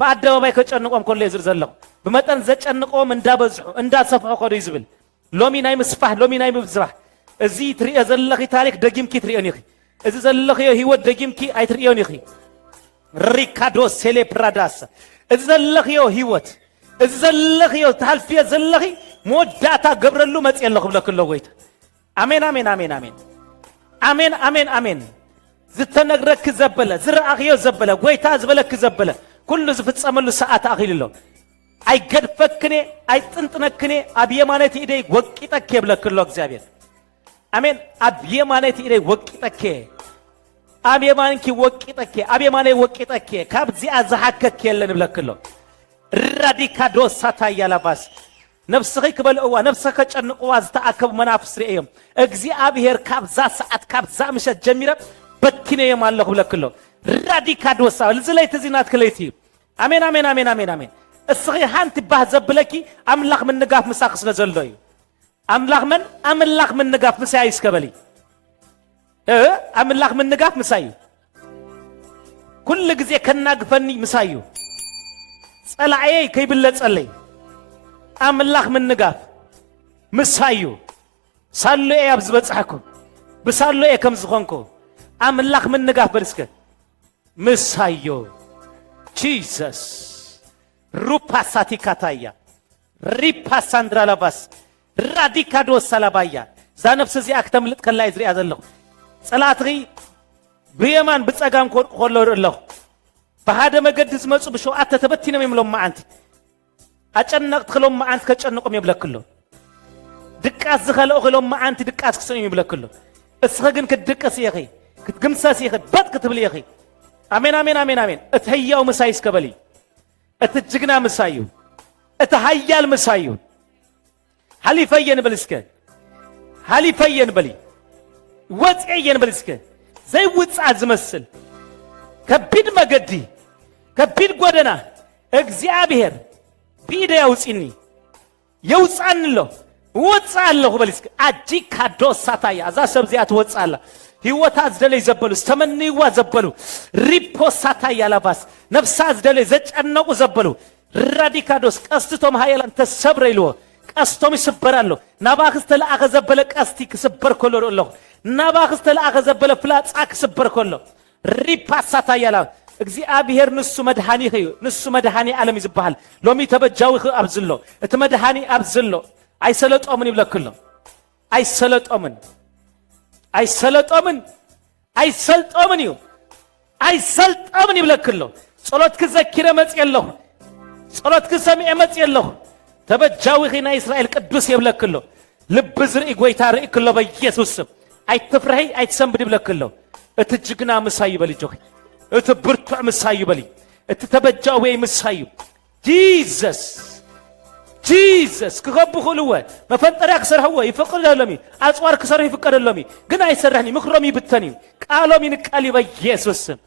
በአደባባይ ከጨንቆም ኮሎ ይዝር ዘሎ በመጠን ዘጨንቆም እንዳበዝሑ እንዳሰፍሑ ኮዶ ይዝብል ሎሚ ናይ ምስፋህ ሎሚ ናይ ምብዝባህ እዚ ትሪኦ ዘለኺ ታሪክ ደጊምኪ ትሪኦን ይኺ እዚ ዘለኺ ህይወት ደጊምኪ አይትሪኦን ይኺ ሪካዶ ሴሌ ፕራዳስ እዚ ዘለኺ ህይወት እዚ ዘለኺ ታልፊየ ዘለኺ ሞዳታ ገብረሉ መጽየለኹ ብለክሎ ጎይታ አሜን አሜን አሜን አሜን አሜን አሜን አሜን ዝተነግረክ ዘበለ ዝረአኽዮ ዘበለ ጎይታ ዝበለክ ዘበለ ኩሉ ዝፍጸመሉ ሰዓት አኺልሎ አይገድፈክኔ አይጥንጥነክኔ አብየማነት ኢደይ ወቂጠከ ብለክሎ እግዚአብሔር አሜን አብየማነት ኢደይ ወቂጠከ አብየማንኪ ወቂጠከ አብየማኔ ወቂጠከ ካብዚ አዛሐከከ የለን ብለክሎ ራዲካዶ ሳታ ያላባስ ነፍስኺ ክበልዕዋ ነፍስኺ ከጨንቁዋ ዝተአከቡ መናፍስ ርእዮም እግዚአብሔር ካብዛ ሰዓት ካብዛ ምሸት ጀሚረ በትኔ የማለሁ ብለክሎ ራዲካዶሳ ለዝላይ ተዚናት ክለይቲ አሜን አሜን አሜን አሜን አሜን እስኺ ሃንቲ ባህ ዘብለኪ አምላኽ ምን ንጋፍ ምሳኽ ስለዘሎዩ አምላኽ ምን ንጋፍ ምሳይ እስከበሊ አምላኽ ምን ንጋፍ ምሳዩ ኩሉ ግዜ ከናግፈኒ ምሳዩ ጸላአይ ከይብለ ጸለይ አምላኽ ምን ንጋፍ ምሳዩ ሳሎኤ አብዝ በጽሐኩም በሳሎኤ ከም ዝኾንኩ አምላኽ ምን ንጋፍ በልስከ ምሳዩ ጂሰስ ሩፓሳቲ ካታያ ሪፓሳንድራ ለባስ ራዲካዶ ሰላባያ ዛነፍስ እዚ አክተም ልትከላይ ዝሪያ ዘለኹ ጸላትሪ ብየማን ብጸጋም ኮሎ ኣለኹ በሃደ መገድ ዝመጹ ብሸውዓተ ተበቲኖም ይምሎም ማዓንቲ አጨነቅት ክሎም ማዓንቲ ከጨንቆም ይብለክሎ ድቃስ ዝኸለኦ ክሎም ማዓንቲ ድቃስ ክሰም ይብለክሎ እስኸ ግን ክድቀስ ይኺ ክትግምሰስ ይኺ በጥ ክትብል ይኺ አሜን አሜን አሜን አሜን እትህያው ምሳይ እስከበሊ እትጅግና ምሳዩ እትሃያል ምሳዩ ሐሊፈየን በልስከ ሐሊፈየን በሊ ወጽየን በልስከ ዘይ ውጻ ዝመስል ከቢድ መገዲ ከቢድ ጎደና እግዚአብሔር ቢደ ያውጽኒ የውጻንሎ ወጻለሁ በልስከ አጂ ካዶሳታያ አዛ ሰብዚያት ወጻላ ህይወታ ዝደለ ይዘበሉ ተመንይዋ ዘበሉ ሪፖሳታያ ለባስ ነፍሳ ዝደለ ዘጨነቁ ዘበሉ ራዲካዶስ ቀስቶም ሃይላን ተሰብረ ይልዎ ቀስቶም ይስበራሉ ናባክስ ተላአኸ ዘበለ ቀስቲ ክስበር ኮሎ ለሁ ናባክስ ተላአኸ ዘበለ ፍላጻ ክስበር ኮሎ ሪፓሳታያ ላ እግዚአብሔር ንሱ መድሃኒ እዩ ንሱ መድሃኒ ዓለም ይዝባሃል ሎሚ ተበጃዊ አብዝሎ እቲ መድሃኒ አብዝሎ አይሰለጦምን ይብለክሎ አይሰለጦምን እዩ አይሰልጦምን ይብለክሎ ጸሎት ክዘኪረ መጽየለሁ ጸሎት ክሰሚዕ መጽየለሁ ተበጃዊ ኺና እስራኤል ቅዱስ ይብለክሎ ልብ ዝርኢ ጎይታ ርእክሎ በኢየሱስ ስም አይትፍረሂ አይትሰንብድ ይብለክሎ እትጅግና ምሳይ በልጆኺ እትብርቱዕ ምሳይ በሊ እትተበጃዊ ምሳይ ጂሰስ ክኸብኹልወ መፈንጠሪያ ክሰርሕዎ ይፍቅደሎሚ አጽዋር ክሰርሕ ይፍቀደሎሚ ግን አይሰራሕኒ ምክሮም ይብተኒ ቃሎም ይንቃል በኢየሱስ ስም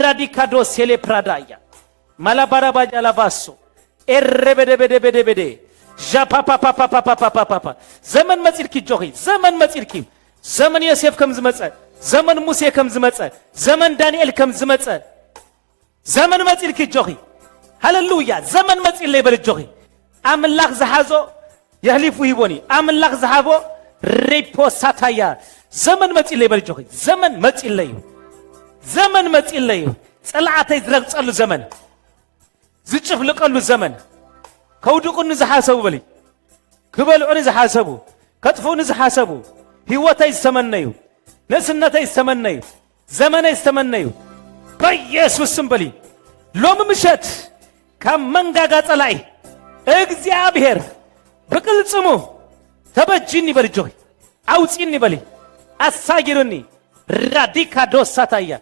ራዲካዶ ሴሌ ፕራዳያ ማላባራባጃ ላባሶ ኤረበደበደበደበደ ዣፓፓፓፓፓፓፓፓ ዘመን መጽልኪ ጆኺ ዘመን መጽልኪ ዘመን ዮሴፍ ከም ዝመጸ ዘመን ሙሴ ከም ዝመጸ ዘመን ዳንኤል ከም ዝመጸ ዘመን መጽልኪ ጆኺ ሃሌሉያ ዘመን መጽል ይበል ጆኺ አምላኽ ዝሓዞ የህሊፉ ይቦኒ አምላኽ ዝሓቦ ሪፖሳታያ ዘመን መጽል ይበል ጆኺ ዘመን መጽል ጸላዓተይ ዝረግጸሉ ዘመን ዝጭፍልቀሉ ዘመን ከውድቁን ዝሓሰቡ በሊ ክበልዑን ዝሓሰቡ ከጥፉን ዝሓሰቡ ህይወተይ ዝተመነዩ ንእስነተይ ዝተመነዩ ዘመነይ ዝተመነዩ በኢየሱስ ስም በሊ ሎሚ ምሸት ካብ መንጋጋ ጸላኢ እግዚአብሔር ብቅልጽሙ ተበጅኒ በሊ ጆኺ አውጺኒ በሊ አሳጊሩኒ ራዲካዶስ ሳታያ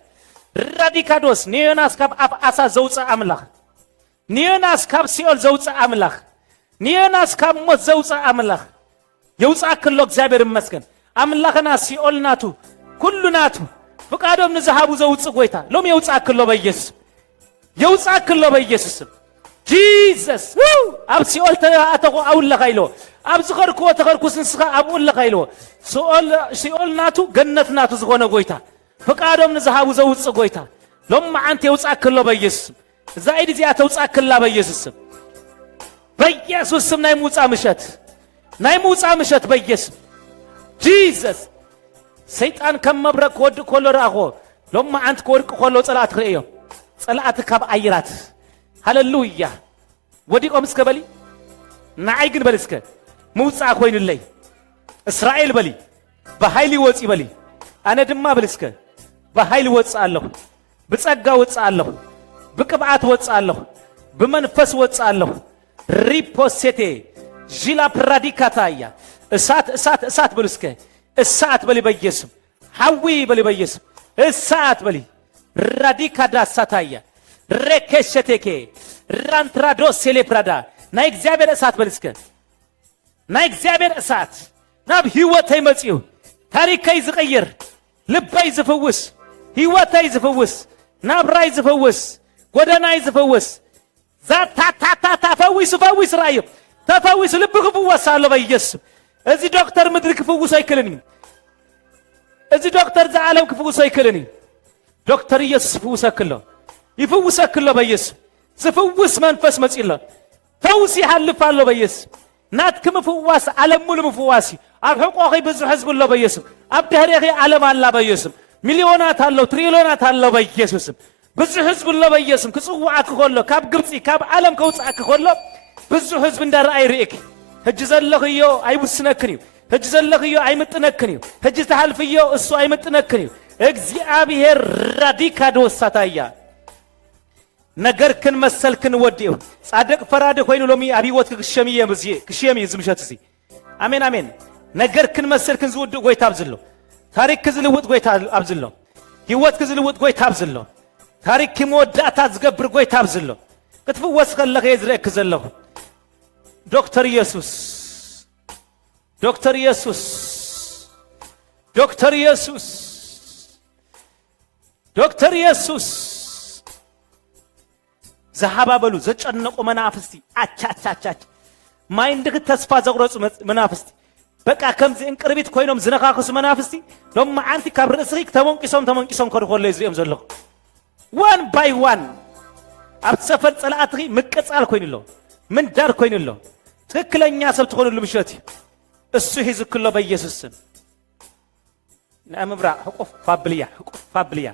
ራዲካዶስ ኒዮናስ ካብ አፍ አሳ ዘውፀ አምላኽ ኒዮናስ ካብ ሲኦል ዘውፀ አምላኽ ኒዮናስ ካብ ሞት ዘውፀ አምላኽ የውፃክሎ እግዚአብሔር ይመስገን አምላኽና ሲኦል ናቱ ኩሉ ናቱ ፍቃዶም ንዝሃቡ ዘውፅ ጎይታ ሎም የውፃክሎ በኢየሱስ ጂሰስ አብ ሲኦል ተአተቆ አውለኸ ኢሎ አብ ዝኸርክዎ ተኸርኩስ ንስኻ አብኡ ለኸ ኢሎ ሲኦል ናቱ ገነት ናቱ ዝኾነ ጎይታ ፍቃዶም ንዝሃቡ ዘውፅ ጎይታ ሎም ማዓንቲ የውፃክሎ በኢየሱስ ዛይድ እዚኣ ተውፃክላ በኢየሱስ ስም ናይ ሙፃ ምሸት በኢየሱስ ጂሰስ ሰይጣን ከም መብረቅ ክወድቅ ኮሎ ረአኾ ሎም ማዓንቲ ክወድቅ ኮሎ ጸላእት ክርእዮ ጸላእት ካብ አየራት ሃሌሉያ ወዲቆም እስከ በሊ ንዓይ ግን በሊ እስከ ምውፃእ ኮይኑለይ እስራኤል በሊ በኃይል ይወፅ በሊ አነ ድማ በሊ እስከ በኃይል ወፅ ኣለሁ ብጸጋ ወፅ ኣለሁ ብቅብዓት ወፅ ኣለሁ ብመንፈስ ወፅ ኣለሁ ሪፖሴቴ ጂላ ፕራዲካታያ እሳት በሉ እስከ እሳት በሊ በኢየሱስ ሐዊ በሊ በኢየሱስ እሳት በሊ ራዲካዳ ሳታያ ረከሸቴኬ ራንትራዶ ሴሌፕራዳ ናይ እግዚአብሔር እሳት በሊ እስከ ናይ እግዚአብሔር እሳት ናብ ህይወተይ መጽዩ ታሪከይ ዝቀይር ልበይ ዝፍውስ ህይወታይ ዝፈውስ ናብራይ ዝፈውስ ጎደናይ ዝፈውስ ዛታታታ ፈዊስ ራእዩ ተፈዊስ ልብህ ፍወስ አለ በኢየሱስ እዚ ዶክተር ምድር ክፍውስ አይክልኒ እዚ ዶክተር ዘዓለም ክፍውስ አይክልኒ ዶክተር ኢየሱስ ፍውሰክሎ ይፍውሰክሎ በኢየሱስ ዝፍውስ መንፈስ መጽኢሎ ፈውስ ይሐልፋሎ በኢየሱስ ናትክም ፍዋስ ዓለም ሙሉ ፍዋሲ ኣብ ሕቆኺ ብዙሕ ህዝብ ኣሎ በኢየሱስ ኣብ ድሕሪኺ ዓለም ኣላ በኢየሱስ ሚሊዮናት ኣለው ትሪሊዮናት ኣለው በኢየሱስ ብዙሕ ህዝብ ኣሎ በኢየሱስ ክጽዋዓክ ከሎ ካብ ግብጺ ካብ ዓለም ከውጻዕክ ከሎ ብዙሕ ህዝብ እንዳረኣይ ርኢክ ሕጂ ዘለኽዮ ኣይውስነክን እዩ ሕጂ ዘለኽዮ ኣይምጥነክን እዩ ሕጂ ተሓልፍዮ እሱ ኣይምጥነክን እዩ እግዚአብሔር ራዲካል ወሳታያ ነገርክን መሰልክን ወዲኡ ጻድቅ ፈራድ ኮይኑ ሎሚ ኣብ ህይወትክ ክሸሚየ ዝምሸት እዚ አሜን አሜን ነገርክን መሰልክን ዝውድእ ጎይታ ኣብዝሎ ታሪክ ዝልውጥ ጎይታ ኣብዝሎ ህይወትክ ዝልውጥ ጎይታ ኣብዝሎ ታሪክ መወዳእታ ዝገብር ጎይታ ኣብዝሎ ክትፍወስ ከለኸ ዝረአክ ዘለኹ ዶክተር ኢየሱስ ዶክተር ኢየሱስ ዶክተር ኢየሱስ ዶክተር ኢየሱስ ዘሃባበሉ ዘጨነቁ መናፍስቲ አቻቻቻች ማይንድክ ተስፋ ዘቁረጹ መናፍስቲ በቃ ከምዚ እንቅርቢት ኮይኖም ዝነኻኽሱ መናፍስቲ ሎም አንቲ ካብ ርእስኺ ተመንቂሶም ከድኾሎ ይዝሪኦም ዘለኹ ዋን ባይ ዋን ኣብ ሰፈር ጸላእትኺ ምቅጻል ኮይኑሎ ምን ዳር ኮይኑሎ ትክክለኛ ሰብ ትኾኑሉ ምሸት እሱ ሂዝክሎ በኢየሱስ ስም ንአምብራ ሕቁፍ ፋብልያ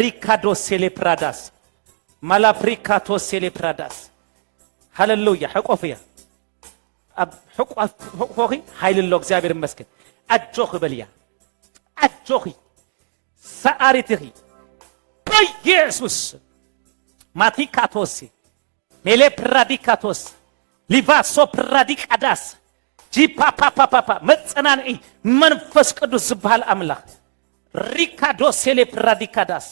ሪካዶ ሴሌፕራዳስ ማላፍሪካቶ ሴሌፕራዳስ ሃሌሉያ ሕቆፍያ ኣብ ሕቆኺ ሃይልሎ እግዚአብሔር ይመስገን አጆኺ በልያ አጆኺ ሰአሪትኺ በኢየሱስ ማቲካቶስ ሜሌፕራዲካቶስ ሊቫሶ ፕራዲቃዳስ ጂፓፓፓፓ መጸናንዒ መንፈስ ቅዱስ ዝበሃል አምላኽ ሪካዶ ሴሌፕራዲካዳስ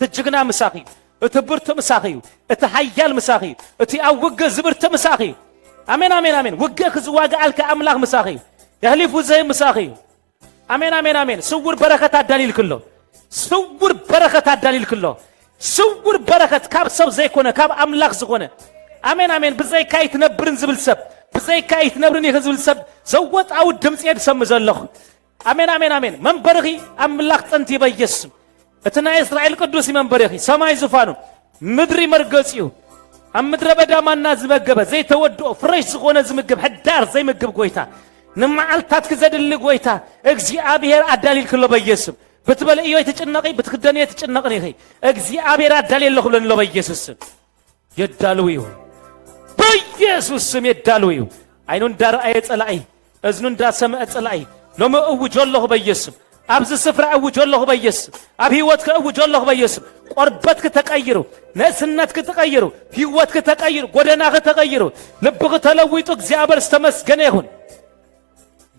ትጅግና ምሳኺ እቲ ብርቱ ምሳኺ እቲ ሃያል ምሳኺ እቲ ኣብ ውግእ ዝብርቱ ምሳኺ አሜን አሜን አሜን ውግእ ክዝዋግኣልከ አምላኽ ምሳኺ ያህሊፉ ዘይ ምሳኺ አሜን አሜን አሜን ስውር በረከት አዳሊልክሎ ስውር በረከት አዳሊልክሎ ስውር በረከት ካብ ሰብ ዘይኮነ ካብ አምላኽ ዝኾነ አሜን አሜን ብዘይካ ይትነብርን ዝብል ሰብ ብዘይካ ይትነብርን ዝብል ሰብ ዘወጣው ድምጽ የድሰም ዘለኹ አሜን አሜን አሜን መንበርኺ አምላኽ ጽንቲ በኢየሱስ እቲ ናይ እስራኤል ቅዱስ መንበርኺ ሰማይ ዙፋኑ ምድሪ መርገጺኡ ኣብ ምድረ በዳ ማና ዝመገበ ዘይተወድኦ ፍሬሽ ዝኾነ ዝምግብ ሕዳር ዘይምግብ ጎይታ ንመዓልታት ክዘድሊ ጎይታ እግዚአብሔር አዳሊልክሎ በኢየሱስ ብትበልዮ ይትጭነቂ ብትክደን ይትጭነቅኒ ይኺ እግዚአብሔር አዳሊልኩ ብለንሎ በኢየሱስ የዳልው ይሁን በኢየሱስ ስም የዳልው ይሁን አይኑን ዳርአየ ጸላኢ እዝኑን ዳሰመ ጸላኢ ሎሞ እውጆለሁ በኢየሱስ ኣብዚ ስፍራ እውጆለሁ በኢየሱስ ኣብ ህይወትክ እውጆለሁ በኢየሱስ ቆርበትክ ተቀይሩ ነስነትክ ተቀይሩ ህይወትክ ተቀይሩ ጎደናክ ተቀይሩ ልብክ ተለዊጡ እግዚአብሔር ዝተመስገነ ይሁን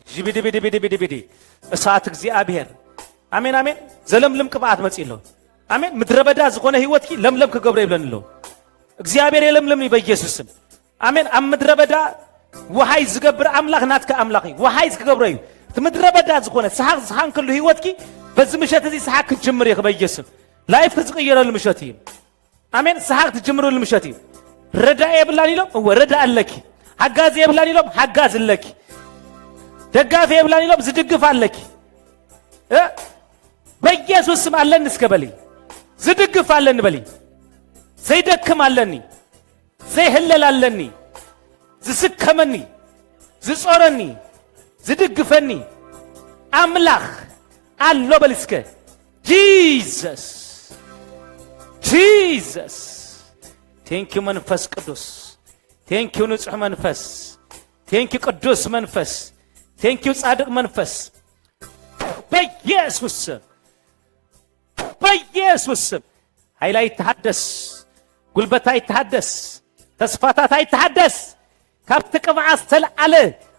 ጅቢዲ እሳት እግዚአብሔር አሜን አሜን ዘለምለም ቅብአት መጽኢሎ አሜን ምድረ በዳ ዝኾነ ህይወትኪ ለምለም ክገብረ ይብለንሎ እግዚአብሔር የለምለም በኢየሱስ ስም አሜን ኣብ ምድረ በዳ ወሃይ ዝገብር አምላኽ ናትከ አምላኺ ወሃይ ዝገብረ እዩ ምድረ በዳ ዝኾነ ሰሃን ክሉ ህይወትኪ በዚ ምሸት እዚ ሰሃክ ጅምር ይኽ በኢየሱስ ላይፍ ዝቅየረሉ ምሸት እዩ አሜን ሰሃክ ትጅምሩሉ ምሸት እዩ ረዳ የብላን ኢሎም ወረዳ አለኪ ሓጋዝ የብላን ኢሎም ሓጋዝ አለኪ ደጋፊ የብላን ኢሎም ዝድግፍ አለኪ በኢየሱስ ስም አለን እስከበሊ ዝድግፍ አለን በሊ ዘይደክም አለኒ ዘይህለል አለኒ ዝስከመኒ ዝጾረኒ ዝድግፈኒ አምላኽ አሎ በልስከ ጂሰስ ቴንኪዩ መንፈስ ቅዱስ ቴንኪዩ ንጹሕ መንፈስ ቴንኪዩ ቅዱስ መንፈስ ቴንኪዩ ጻድቅ መንፈስ በኢየሱስ ኃይል አይተሐደስ ጉልበት አይተሐደስ ተስፋታት አይተሐደስ ካብቲ ቅብዓት ዝተለዓለ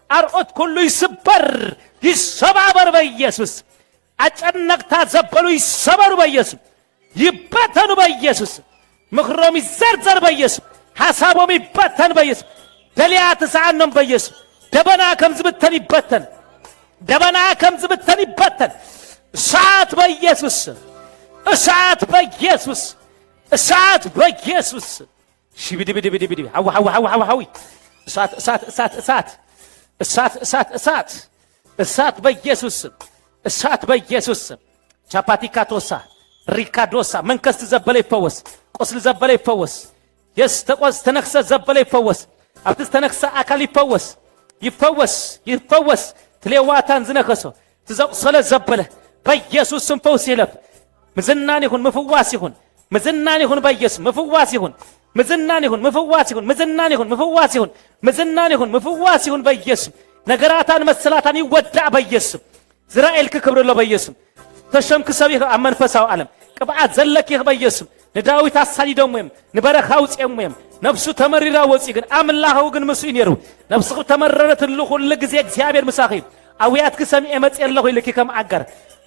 አርኦት ኩሉ ይስበር ይሰባበር በኢየሱስ አጨነቅታ ዘበሉ ይሰበሩ በኢየሱስ ይበተኑ በኢየሱስ ምክሮም ይዘርዘር በኢየሱስ ሐሳቦም ይበተን በኢየሱስ ደሊያ ተሳዓኖም በኢየሱስ ደበና ከም ዝብተን ይበተን ደበና ከም ዝብተን ይበተን እሳት በኢየሱስ እሳት በኢየሱስ እሳት በኢየሱስ ሽብድብድብድብድ አው እሳት እሳት እሳት እሳት እሳት እሳት እሳት እሳት በኢየሱስ እሳት በኢየሱስ ቻፓቲካቶሳ ሪካዶሳ መንከስ ዘበለ ይፈወስ ቆስል ዘበለ ይፈወስ የስተቆስ ተነክሰ ዘበለ ይፈወስ አብትስ ተነክሰ አካል ይፈወስ ይፈወስ ይፈወስ ትሌዋታን ዝነከሶ ትዘቅሰለ ዘበለ በኢየሱስ ስም ፈውስ ይለፍ ምዝናን ይሁን መፈዋስ ይሁን ምዝናን ይሁን በኢየሱስ መፈዋስ ይሁን ምዝናን ይሁን መፈዋስ ይሁን ምዝናን ይሁን መፈዋስ ይሁን ምዝናን ይሁን መፈዋስ ይሁን በኢየሱስ ነገራታን መስላታን ይወዳ በኢየሱስ እስራኤል ክብርሎ በኢየሱስ ተሸምክ ሰቢህ አመንፈሳው ዓለም ቅብዓት ዘለክህ በኢየሱስ ለዳዊት አሳዲ ደሞም ንበረኻው ጼሞም ነፍሱ ተመሪራ ወፂ ግን አምላሁ ግን መስይ ነሩ ነፍሱ ተመረረት ለሁሉ ጊዜ እግዚአብሔር መሳኺ አውያት ከሰሚዕ መጽየለሁ ይልከም አጋር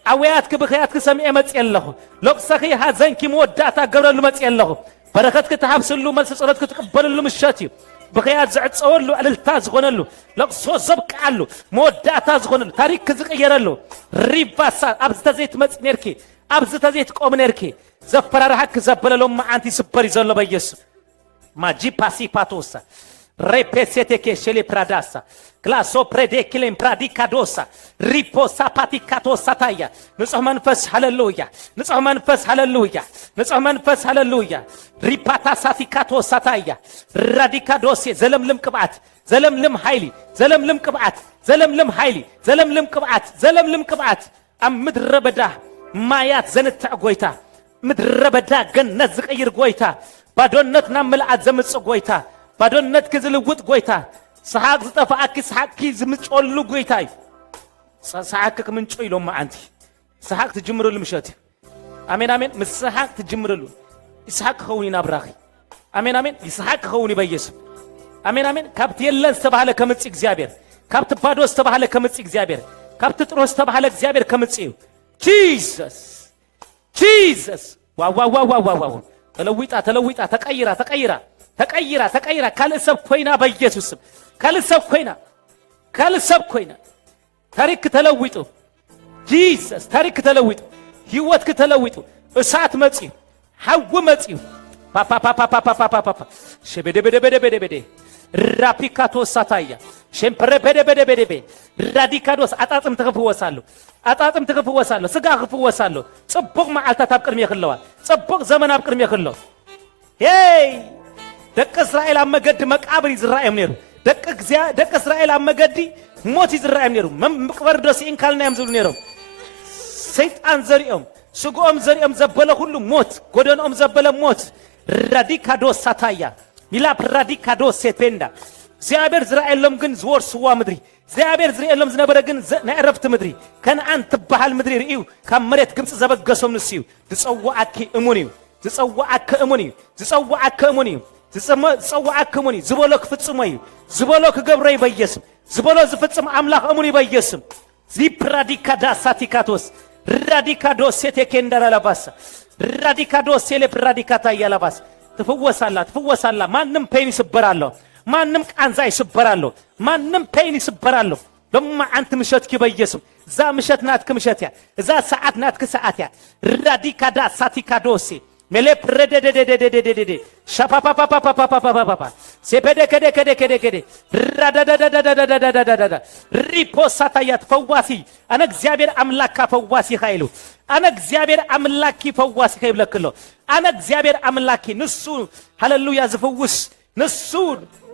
አውያት ከበኺያት ከሰሚዕ መጽየለሁ ለቅሰኺ ሐዘንኪ መወዳታ ገብረሉ መጽየለሁ በረከት ከተሐብስሉ መልስ ጸሎት ከተቀበለሉ ምሻቲ በኺያት ዝዕጸወሉ አልልታ ዝኾነሉ ለቅሶ ዘብቃሉ መወዳታ ዝኾነሉ ታሪክ ዝቀየረሉ ሪባሳ አብዝተ ዘይት መጽነርኪ አብዝተ ዘይት ቆምነርኪ ዘፈራራሐክ ዘበለሎም ማዓንቲ ስበር ይዘሎ በኢየሱስ ማጂ ፓሲፓቶሳ repesete che shele pradasa classo prede kilen pradicadosa riposa paticatosa taya ንጹህ መንፈስ ሃሌሉያ ንጹህ መንፈስ ሃሌሉያ ንጹህ መንፈስ ሃሌሉያ ሪፓታ ሳቲካቶሳ ታያ ራዲካዶስ ዘለምልም ቅብዓት ዘለምልም ኃይሊ ዘለምልም ቅብዓት ዘለምልም ኃይሊ ዘለምልም ቅብዓት ዘለምልም ቅብዓት አምድረ በዳ ማያት ዘንተዕ ጎይታ ምድረ በዳ ገነት ዝቀይር ጎይታ ባዶነትና መልዓት ዘምጽ ጎይታ ባዶነት ከዝልውጥ ጎይታ ሰሐቅ ዝጠፋአክ ሰሐቅ ዝምጮሉ ጎይታይ ሰሐቅ ከምንጮ ይሎም አንቺ ሰሐቅ ትጅምሩሉ ምሸት አሜን አሜን መስሐቅ ትጅምሩሉ ይስሐቅ ኸውኒ ናብራኺ አሜን አሜን ይስሐቅ ኸውኒ በኢየሱስ አሜን አሜን ካብት የለን ተባለ ከምጽ እግዚአብሔር ካብት ባዶስ ተባለ ከምጽ እግዚአብሔር ካብት ጥሮስ ተባለ እግዚአብሔር ከምጽ ጂሰስ ጂሰስ ዋው ተለውጣ ተለውጣ ተቀይራ ተቀይራ ተቀይራ ተቀይራ ካልሰብ ኮይና በኢየሱስ ካልሰብ ኮይና ታሪክ ተለውጡ ጂሰስ ታሪክ ተለውጡ ህይወት ከተለውጡ እሳት መጽ ሐው መጽ ፓፓፓፓፓፓፓፓ ሸበደበደበደበደ ራፒካቶ ሳታያ ሸምፕረ በደበደበደ ራዲካዶስ አጣጥም ተከፍወሳለሁ ስጋ ከፍወሳለሁ ጽቡቅ መዓልታ ታብቅርም ይخلዋ ጽቡቅ ዘመን አብቅርም ይخلው ሄይ ደቀ እስራኤል አመገድ መቃብር ይዝራኤም ነሩ ደቀ እስራኤል አመገዲ ሞት ይዝራኤም ነሩ መቅበር ደስኢን ካልና ያምዝሉ ነሩ ሰይጣን ዘሪኦም ስጎም ዘሪኦም ዘበለ ሁሉ ሞት ጎደኖም ዘበለ ሞት ራዲካዶስ ሳታያ ሚላ ራዲካዶስ ሴፔንዳ እግዚአብሔር ዝራኤሎም ግን ዝወርስዋ ምድሪ እግዚአብሔር ዝራኤሎም ዝነበረ ግን ናዕረፍት ምድሪ ከነዓን ትበሃል ምድሪ ርኢው ካብ መሬት ግምጽ ዘበገሶም ንስዩ ዝጸዋዓኪ እሙኒዩ ዝጸዋዓከ እሙኒዩ ዝጸዋዓከ እሙኒዩ ዝጸዋዓከ እሙኒዩ ዝበሎክ ፍጽሞዩ ዝበሎክ ገብረይ በኢየሱስ ዝበሎ ዝፍጽም አምላኽ እሙኒ በኢየሱስ ዚፕራዲካዳ ሳቲካቶስ ራዲካዶስ ሴቴኬንዳራላባሳ ራዲካዶስ ሴሌፕራዲካታ ያላባስ ትፈወሳላ ማንም ፔን ይስበራለሁ ማንም ቃንዛ ይስበራለሁ ማንም ፔን ይስበራለሁ ለማ አንተ ምሸትኪ በኢየሱስ ዛ ምሸት ናትክ ምሸትያ ዛ ሰዓት ናትክ ሰዓትያ ራዲካዳ ሳቲካዶስ ሜሌ ፕረደደደደደደደ ሻፓፓፓፓፓፓፓፓፓ ሴፔደከደከደከደከደ ራዳዳዳዳዳዳዳዳዳ ሪፖሳታያት ፈዋሲ አነ እግዚአብሔር አምላካ ፈዋሲ ኃይሉ አነ እግዚአብሔር አምላኪ ፈዋሲ ኃይብለክሎ አነ እግዚአብሔር አምላኪ ንሱ ሃሌሉያ ዝፈውስ ንሱ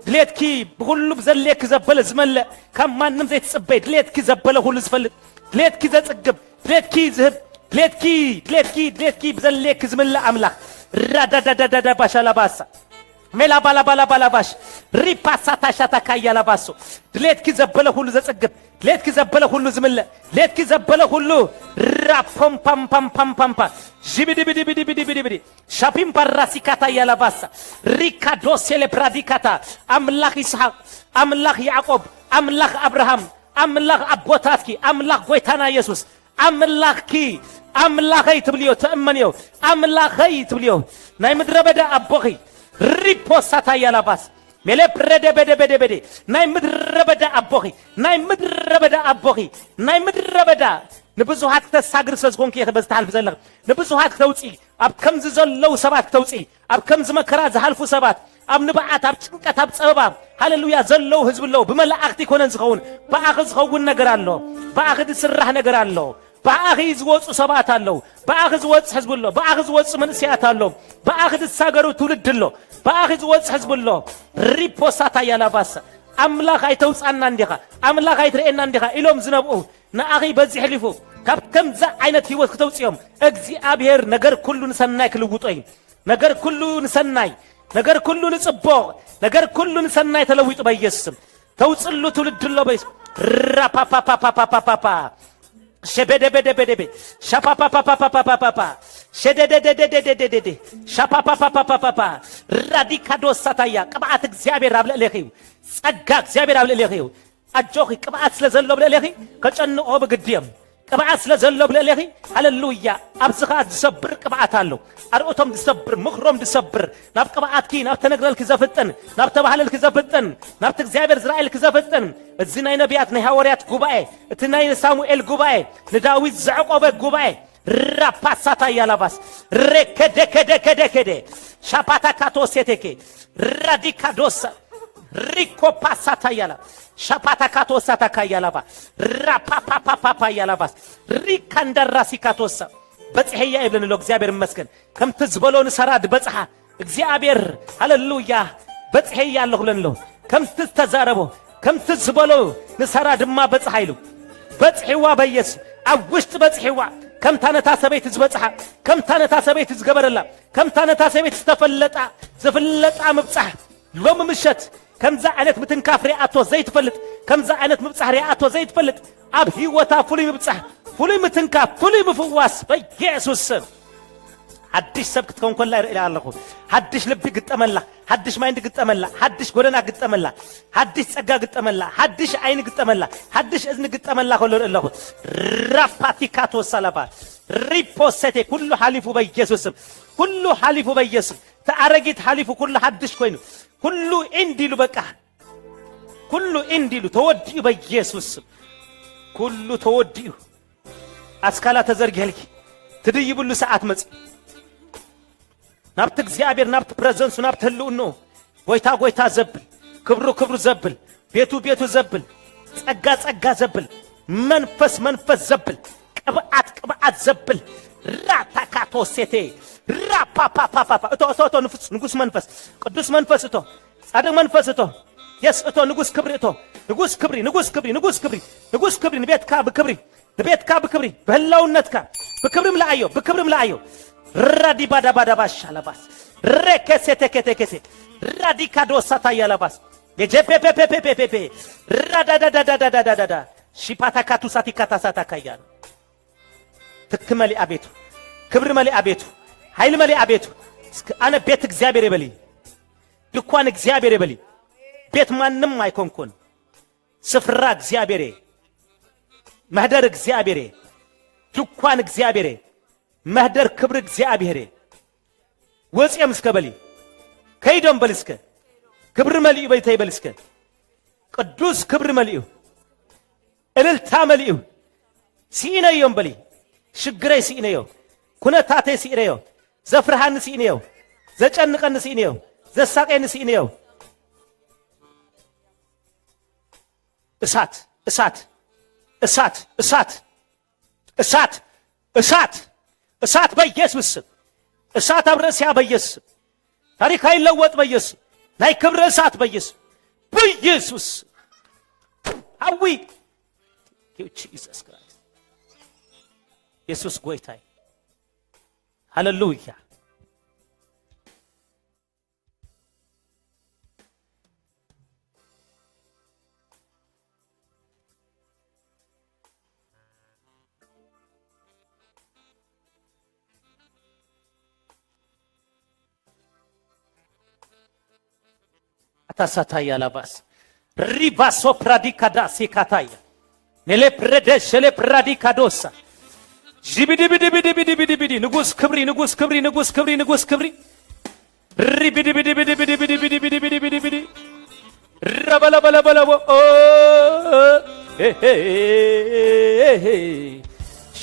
ድሌትኪ ሁሉ ዘለክ ዘበለ ዝመለ ከማንም ዘይትጽበይ ድሌትኪ ዘበለ ሁሉ ዝፈልጥ ድሌትኪ ዘጽግብ ድሌትኪ ዝህብ ድሌትኪ በዘለክ ዝምላ አምላክ ራዳዳዳዳ ባሻላባሳ ሜላ ባላባላባላባሽ ሪፓሳታ ሻታካ ያላባሶ ድሌትኪ ዘበለ ሁሉ ዘጽግብ ድሌትኪ ዘበለ ሁሉ ዝምለ ድሌትኪ ዘበለ ሁሉ ራፖም ፓም ፓም ፓም ፓም ፓ ጂቢዲቢዲቢዲቢዲቢዲ ሻፒም ባራሲካታ ያላባሳ ሪካዶ ሴሌብራዲካታ አምላክ ይስሐቅ አምላክ ያዕቆብ አምላክ አብርሃም አምላክ አቦታትኪ አምላክ ጎይታና ኢየሱስ አምላክኪ አምላኸይ ትብልዮ ተእመንዮ አምላኸይ ትብልዮ ናይ ምድረ በዳ አቦኺ ሪፖሳታ ያላባስ ሜሌ ናይ ምድረ በዳ አቦኺ ናይ ምድረ በዳ አቦኺ ናይ ምድረ በዳ ንብዙሃት ተሳግር ስለዝኾንክ የተበዝተሃልፍ ዘለኽ ንብዙሃት ተውፅኢ ኣብ ከምዚ ዘለው ሰባት ተውፅኢ ኣብ ከምዚ መከራ ዝሃልፉ ሰባት ኣብ ንብዓት ኣብ ጭንቀት ኣብ ፀበባ ሃሌሉያ ዘለው ህዝብ ኣለው ብመላእኽቲ ኮነን ዝኸውን ብኣኺ ዝኸውን ነገር ኣሎ ብኣኺ ዝስራሕ ነገር ኣሎ ብኣኺ ዝወፁ ሰባት ኣለው ብኣኺ ዝወፅ ህዝብ ኣሎ ብኣኺ ዝወፅ መንእስያት ኣሎ ብኣኺ ዝሳገሩ ትውልድ ኣሎ ብኣኺ ዝወፅ ህዝብ ኣሎ ሪፖሳታ ያላባሳ ኣምላኽ ኣይተውፃና እንዲኻ ኣምላኽ ኣይትርኤና እንዲኻ ኢሎም ዝነብኡ ንኣኺ በዚ ሕሊፉ ካብ ከምዛ ዓይነት ህይወት ክተውፅኦም እግዚአብሔር ነገር ኩሉ ንሰናይ ክልውጦ እዩ ነገር ኩሉ ንሰናይ ነገር ኩሉ ንጽቦቕ ነገር ኩሉ ንሰናይ ተለዊጡ በኢየሱስ ተውፅሉ ትውልድ ኣሎ በኢየሱስ ራፓፓፓፓፓፓፓ ሸበደበደበደበ ሻፓፓፓፓፓፓፓ ሸደደደደደደደደ ሻፓፓፓፓፓፓ ራዲካዶሳታያ ቅብዓት እግዚአብሔር ኣብ ልዕሌኺ እዩ ጸጋ እግዚአብሔር ኣብ ልዕሌኺ እዩ ኣጆኺ ቅብዓት ስለ ዘሎ ብልዕሌኺ ከጨንቆ ብግድዮም ቅብዓት ስለ ዘሎ ብልዕሌኺ ሃሌሉያ ኣብዚ ኸ ዝሰብር ቅብዓት ኣሎ ኣርእቶም ዝሰብር ምኽሮም ዝሰብር ናብ ቅብዓትኪ ናብ ተነግረልኪ ዘፍጥን ናብ ተባህለልኪ ዘፍጥን ናብቲ እግዚአብሔር ዝራእየልኪ ዘፍጥን እዚ ናይ ነቢያት ናይ ሃዋርያት ጉባኤ እቲ ናይ ሳሙኤል ጉባኤ ንዳዊት ዘዕቆበ ጉባኤ ራፓሳታ ያላባስ ረከደከደከደከደ ሻፓታካቶሴቴኬ ራዲካዶሳ ሪኮ ፓሳታ ያላ ሻፓታካቶሳታ ካያላባ ራፓፓፓፓ ያላባስ ሪካንደራሲካቶሳ በጽሕያ ይብለንሎ እግዚአብሔር ይመስገን ከምቲ ዝበሎ ንሰራድ በጽሓ እግዚአብሔር ሃሌሉያ በጽሕያ ኣለኹ ብለንሎ ከምቲ ዝተዛረቦ ከምቲ ዝበሎ ንሰራ ድማ በጽሓ ኢሉ በጽሕዋ በየስ ኣብ ውሽጢ በጽሕዋ ከምታ ነታ ሰበይቲ ዝበጽሓ ከምታ ነታ ሰበይቲ ዝገበረላ ከምታ ነታ ሰበይቲ ዝተፈለጣ ዝፍለጣ ምብጻሕ ሎሚ ምሸት ከምዛ ዓይነት ምትንካፍ ሪኣቶ ዘይትፈልጥ ከምዛ ዓይነት ምብጻሕ ሪኣቶ ዘይትፈልጥ ኣብ ህይወታ ፍሉይ ምብጻሕ ፍሉይ ምትንካፍ ፍሉይ ምፍዋስ በኢየሱስ ስም ሓድሽ ሰብ ክትከውን ኮላ ይርኢ ኣለኹ ሓድሽ ልቢ ግጠመላ ሓድሽ ማይንድ ግጠመላ ሓድሽ ጎደና ግጠመላ ሓድሽ ጸጋ ግጠመላ ሓድሽ ዓይኒ ግጠመላ ሓድሽ እዝኒ ግጠመላ ከሎ ኣለኹ ራፓቲካቶ ሰላባ ሪፖሴቴ ኩሉ ሓሊፉ በኢየሱስ ስም ኩሉ ሓሊፉ በኢየሱስ ተኣረጊት ሓሊፉ ኩሉ ሓድሽ ኮይኑ ኩሉ እንዲሉ በቃ ኩሉ እንዲሉ ተወዲኡ በኢየሱስ ስም ኩሉ ተወዲኡ ኣስካላ ተዘርጊልኪ ትድይብሉ ሰዓት መጽ ናብቲ እግዚአብሔር ናብቲ ፕሬዘንሱ ናብቲ ህልውኖ ጎይታ ጎይታ ዘብል ክብሩ ክብሩ ዘብል ቤቱ ቤቱ ዘብል ጸጋ ጸጋ ዘብል መንፈስ መንፈስ ዘብል ቅብዓት ቅብዓት ዘብል ራታካቶሴቴ ራፓፓፓፓ እቶ ንፍስ ንጉስ መንፈስ ቅዱስ መንፈስ እቶ ጻድቅ መንፈስ እቶ የስ እቶ ንጉስ ክብሪ እቶ ንጉስ ክብሪ ንጉስ ክብሪ ንጉስ ክብሪ ንጉስ ክብሪ ንቤትካ ብክብሪ ንቤትካ ብክብሪ በህላውነትካ ብክብሪም ለአዮ ብክብሪም ለአዮ ራዲ ባዳ ባዳ ባሻላባስ ረከሴቴኬቴኬቴ ራዲካዶሳታ ያላባስ የጀፔፔፔፔፔፔ ራዳዳዳዳዳዳዳዳ ሺፓታካቱ ሳቲካታሳታ ካያል ትክመሊ አቤቱ ክብር መሊ አቤቱ ኃይል መሊ አቤቱ አነ ቤት እግዚአብሔር ይበሊ ድኳን እግዚአብሔር ይበሊ ቤት ማንም አይኮንኩን ስፍራ እግዚአብሔር ማህደር እግዚአብሔር ድኳን እግዚአብሔር ማህደር ክብር እግዚአብሔር ወጽየም እስከበሊ ከይዶም በልስከ ክብር መልዩ በይታይ በልስከ ቅዱስ ክብር መልዩ እልልታ መልዩ ሲኢነዮም በሊ ሽግረይ ሲኢነዮ ኩነታቴ ሲኢነዮ ዘፍርሃን ሲኢነዮ ዘጨንቀን ሲኢነዮ ዘሳቀን ሲኢነዮ እሳት እሳት እሳት እሳት እሳት እሳት እሳት በኢየሱስ እሳት አብረሲያ በኢየሱስ ታሪክ አይለወጥ በኢየሱስ ናይ ክብር እሳት በኢየሱስ በኢየሱስ አዊ ጂሰስ ክራይስት ኢየሱስ ጎይታይ ሃሌሉያ ታሳታያ ላባስ ሪባሶ ፕራዲካዳ ሲካታያ ነሌ ፕረደሽ ነሌ ፕራዲካዶሳ ጂቢዲቢዲቢዲቢዲቢዲ ንጉስ ክብሪ ንጉስ ክብሪ ንጉስ ክብሪ ንጉስ ክብሪ ሪቢዲቢዲቢዲቢዲቢዲቢዲቢዲቢዲ ረበለበለበለቦ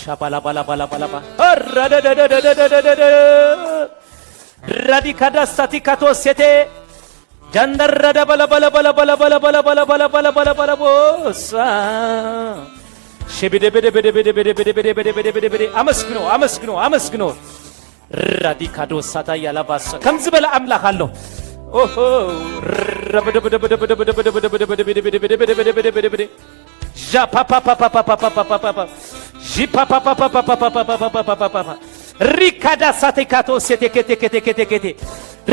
ሻባላ ባላ ባላ ባላ ባ ራዲካዳ ሳቲካቶ ሴቴ ጃንደረደ ባላ ባላ ባላ ባላ ባላ ባላ ባላ ባላ ባላ ባላ ባላ ቦሳ ሸበደ በደ በደ በደ በደ በደ በደ በደ በደ በደ በደ አመስግኖ አመስግኖ አመስግኖ ራዲካዶ ሳታ ያላባሰ ከምዝ በላ አምላክ አለው ኦሆ ረበደ በደ በደ በደ በደ በደ በደ በደ በደ በደ በደ በደ በደ በደ በደ በደ ጃ ፓ ፓ ፓ ፓ ፓ ፓ ፓ ፓ ፓ ጂ ፓ ፓ ፓ ፓ ፓ ፓ ፓ ፓ ፓ ፓ ፓ ሪካዳ ሳቴካቶ ሴቴ ኬቴ ኬቴ ኬቴ ኬቴ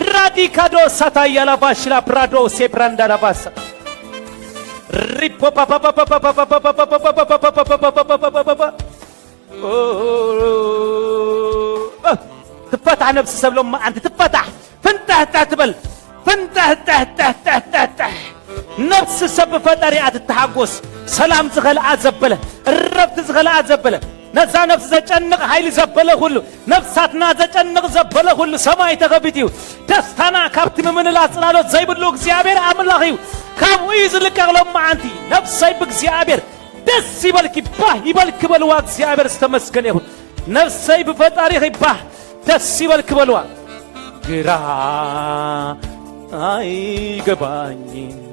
ራዲካዶ ሳታ ያላባሽላ ፕራዶ ሴፕራንዳ ላባሳ ሪፖ ፓ ፓ ፓ ፓ ፓ ፓ ፓ ፓ ፓ ፓ ፓ ፓ ፓ ትፈታህ ነፍስ ሰብሎማ አንተ ትፈታህ ፍንታህ ታትበል ፍንታህ ታህ ነፍስ ሰብ ፈጣሪ አትተሐጎስ ሰላም ዝኸልዓ ዘበለ ረብት ዝኸልዓ ዘበለ ነዛ ነፍስ ዘጨንቕ ኃይሊ ዘበለ ሁሉ ነፍሳትና ዘጨንቕ ዘበለ ሁሉ ሰማይ ተኸቢት እዩ ደስታና ካብቲ ምምንላት ጽላሎት ዘይብሉ እግዚአብሔር አምላኽ እዩ ካብኡ እዩ ዝልቀቕሎም መዓንቲ ነፍሰይ ብእግዚአብሔር ደስ ይበልኪ ባህ ይበልክ በልዋ እግዚአብሔር ዝተመስገነ ይኹን ነፍሰይ ብፈጣሪኺ ባህ ደስ ይበልክ በልዋ ግራ አይገባኝም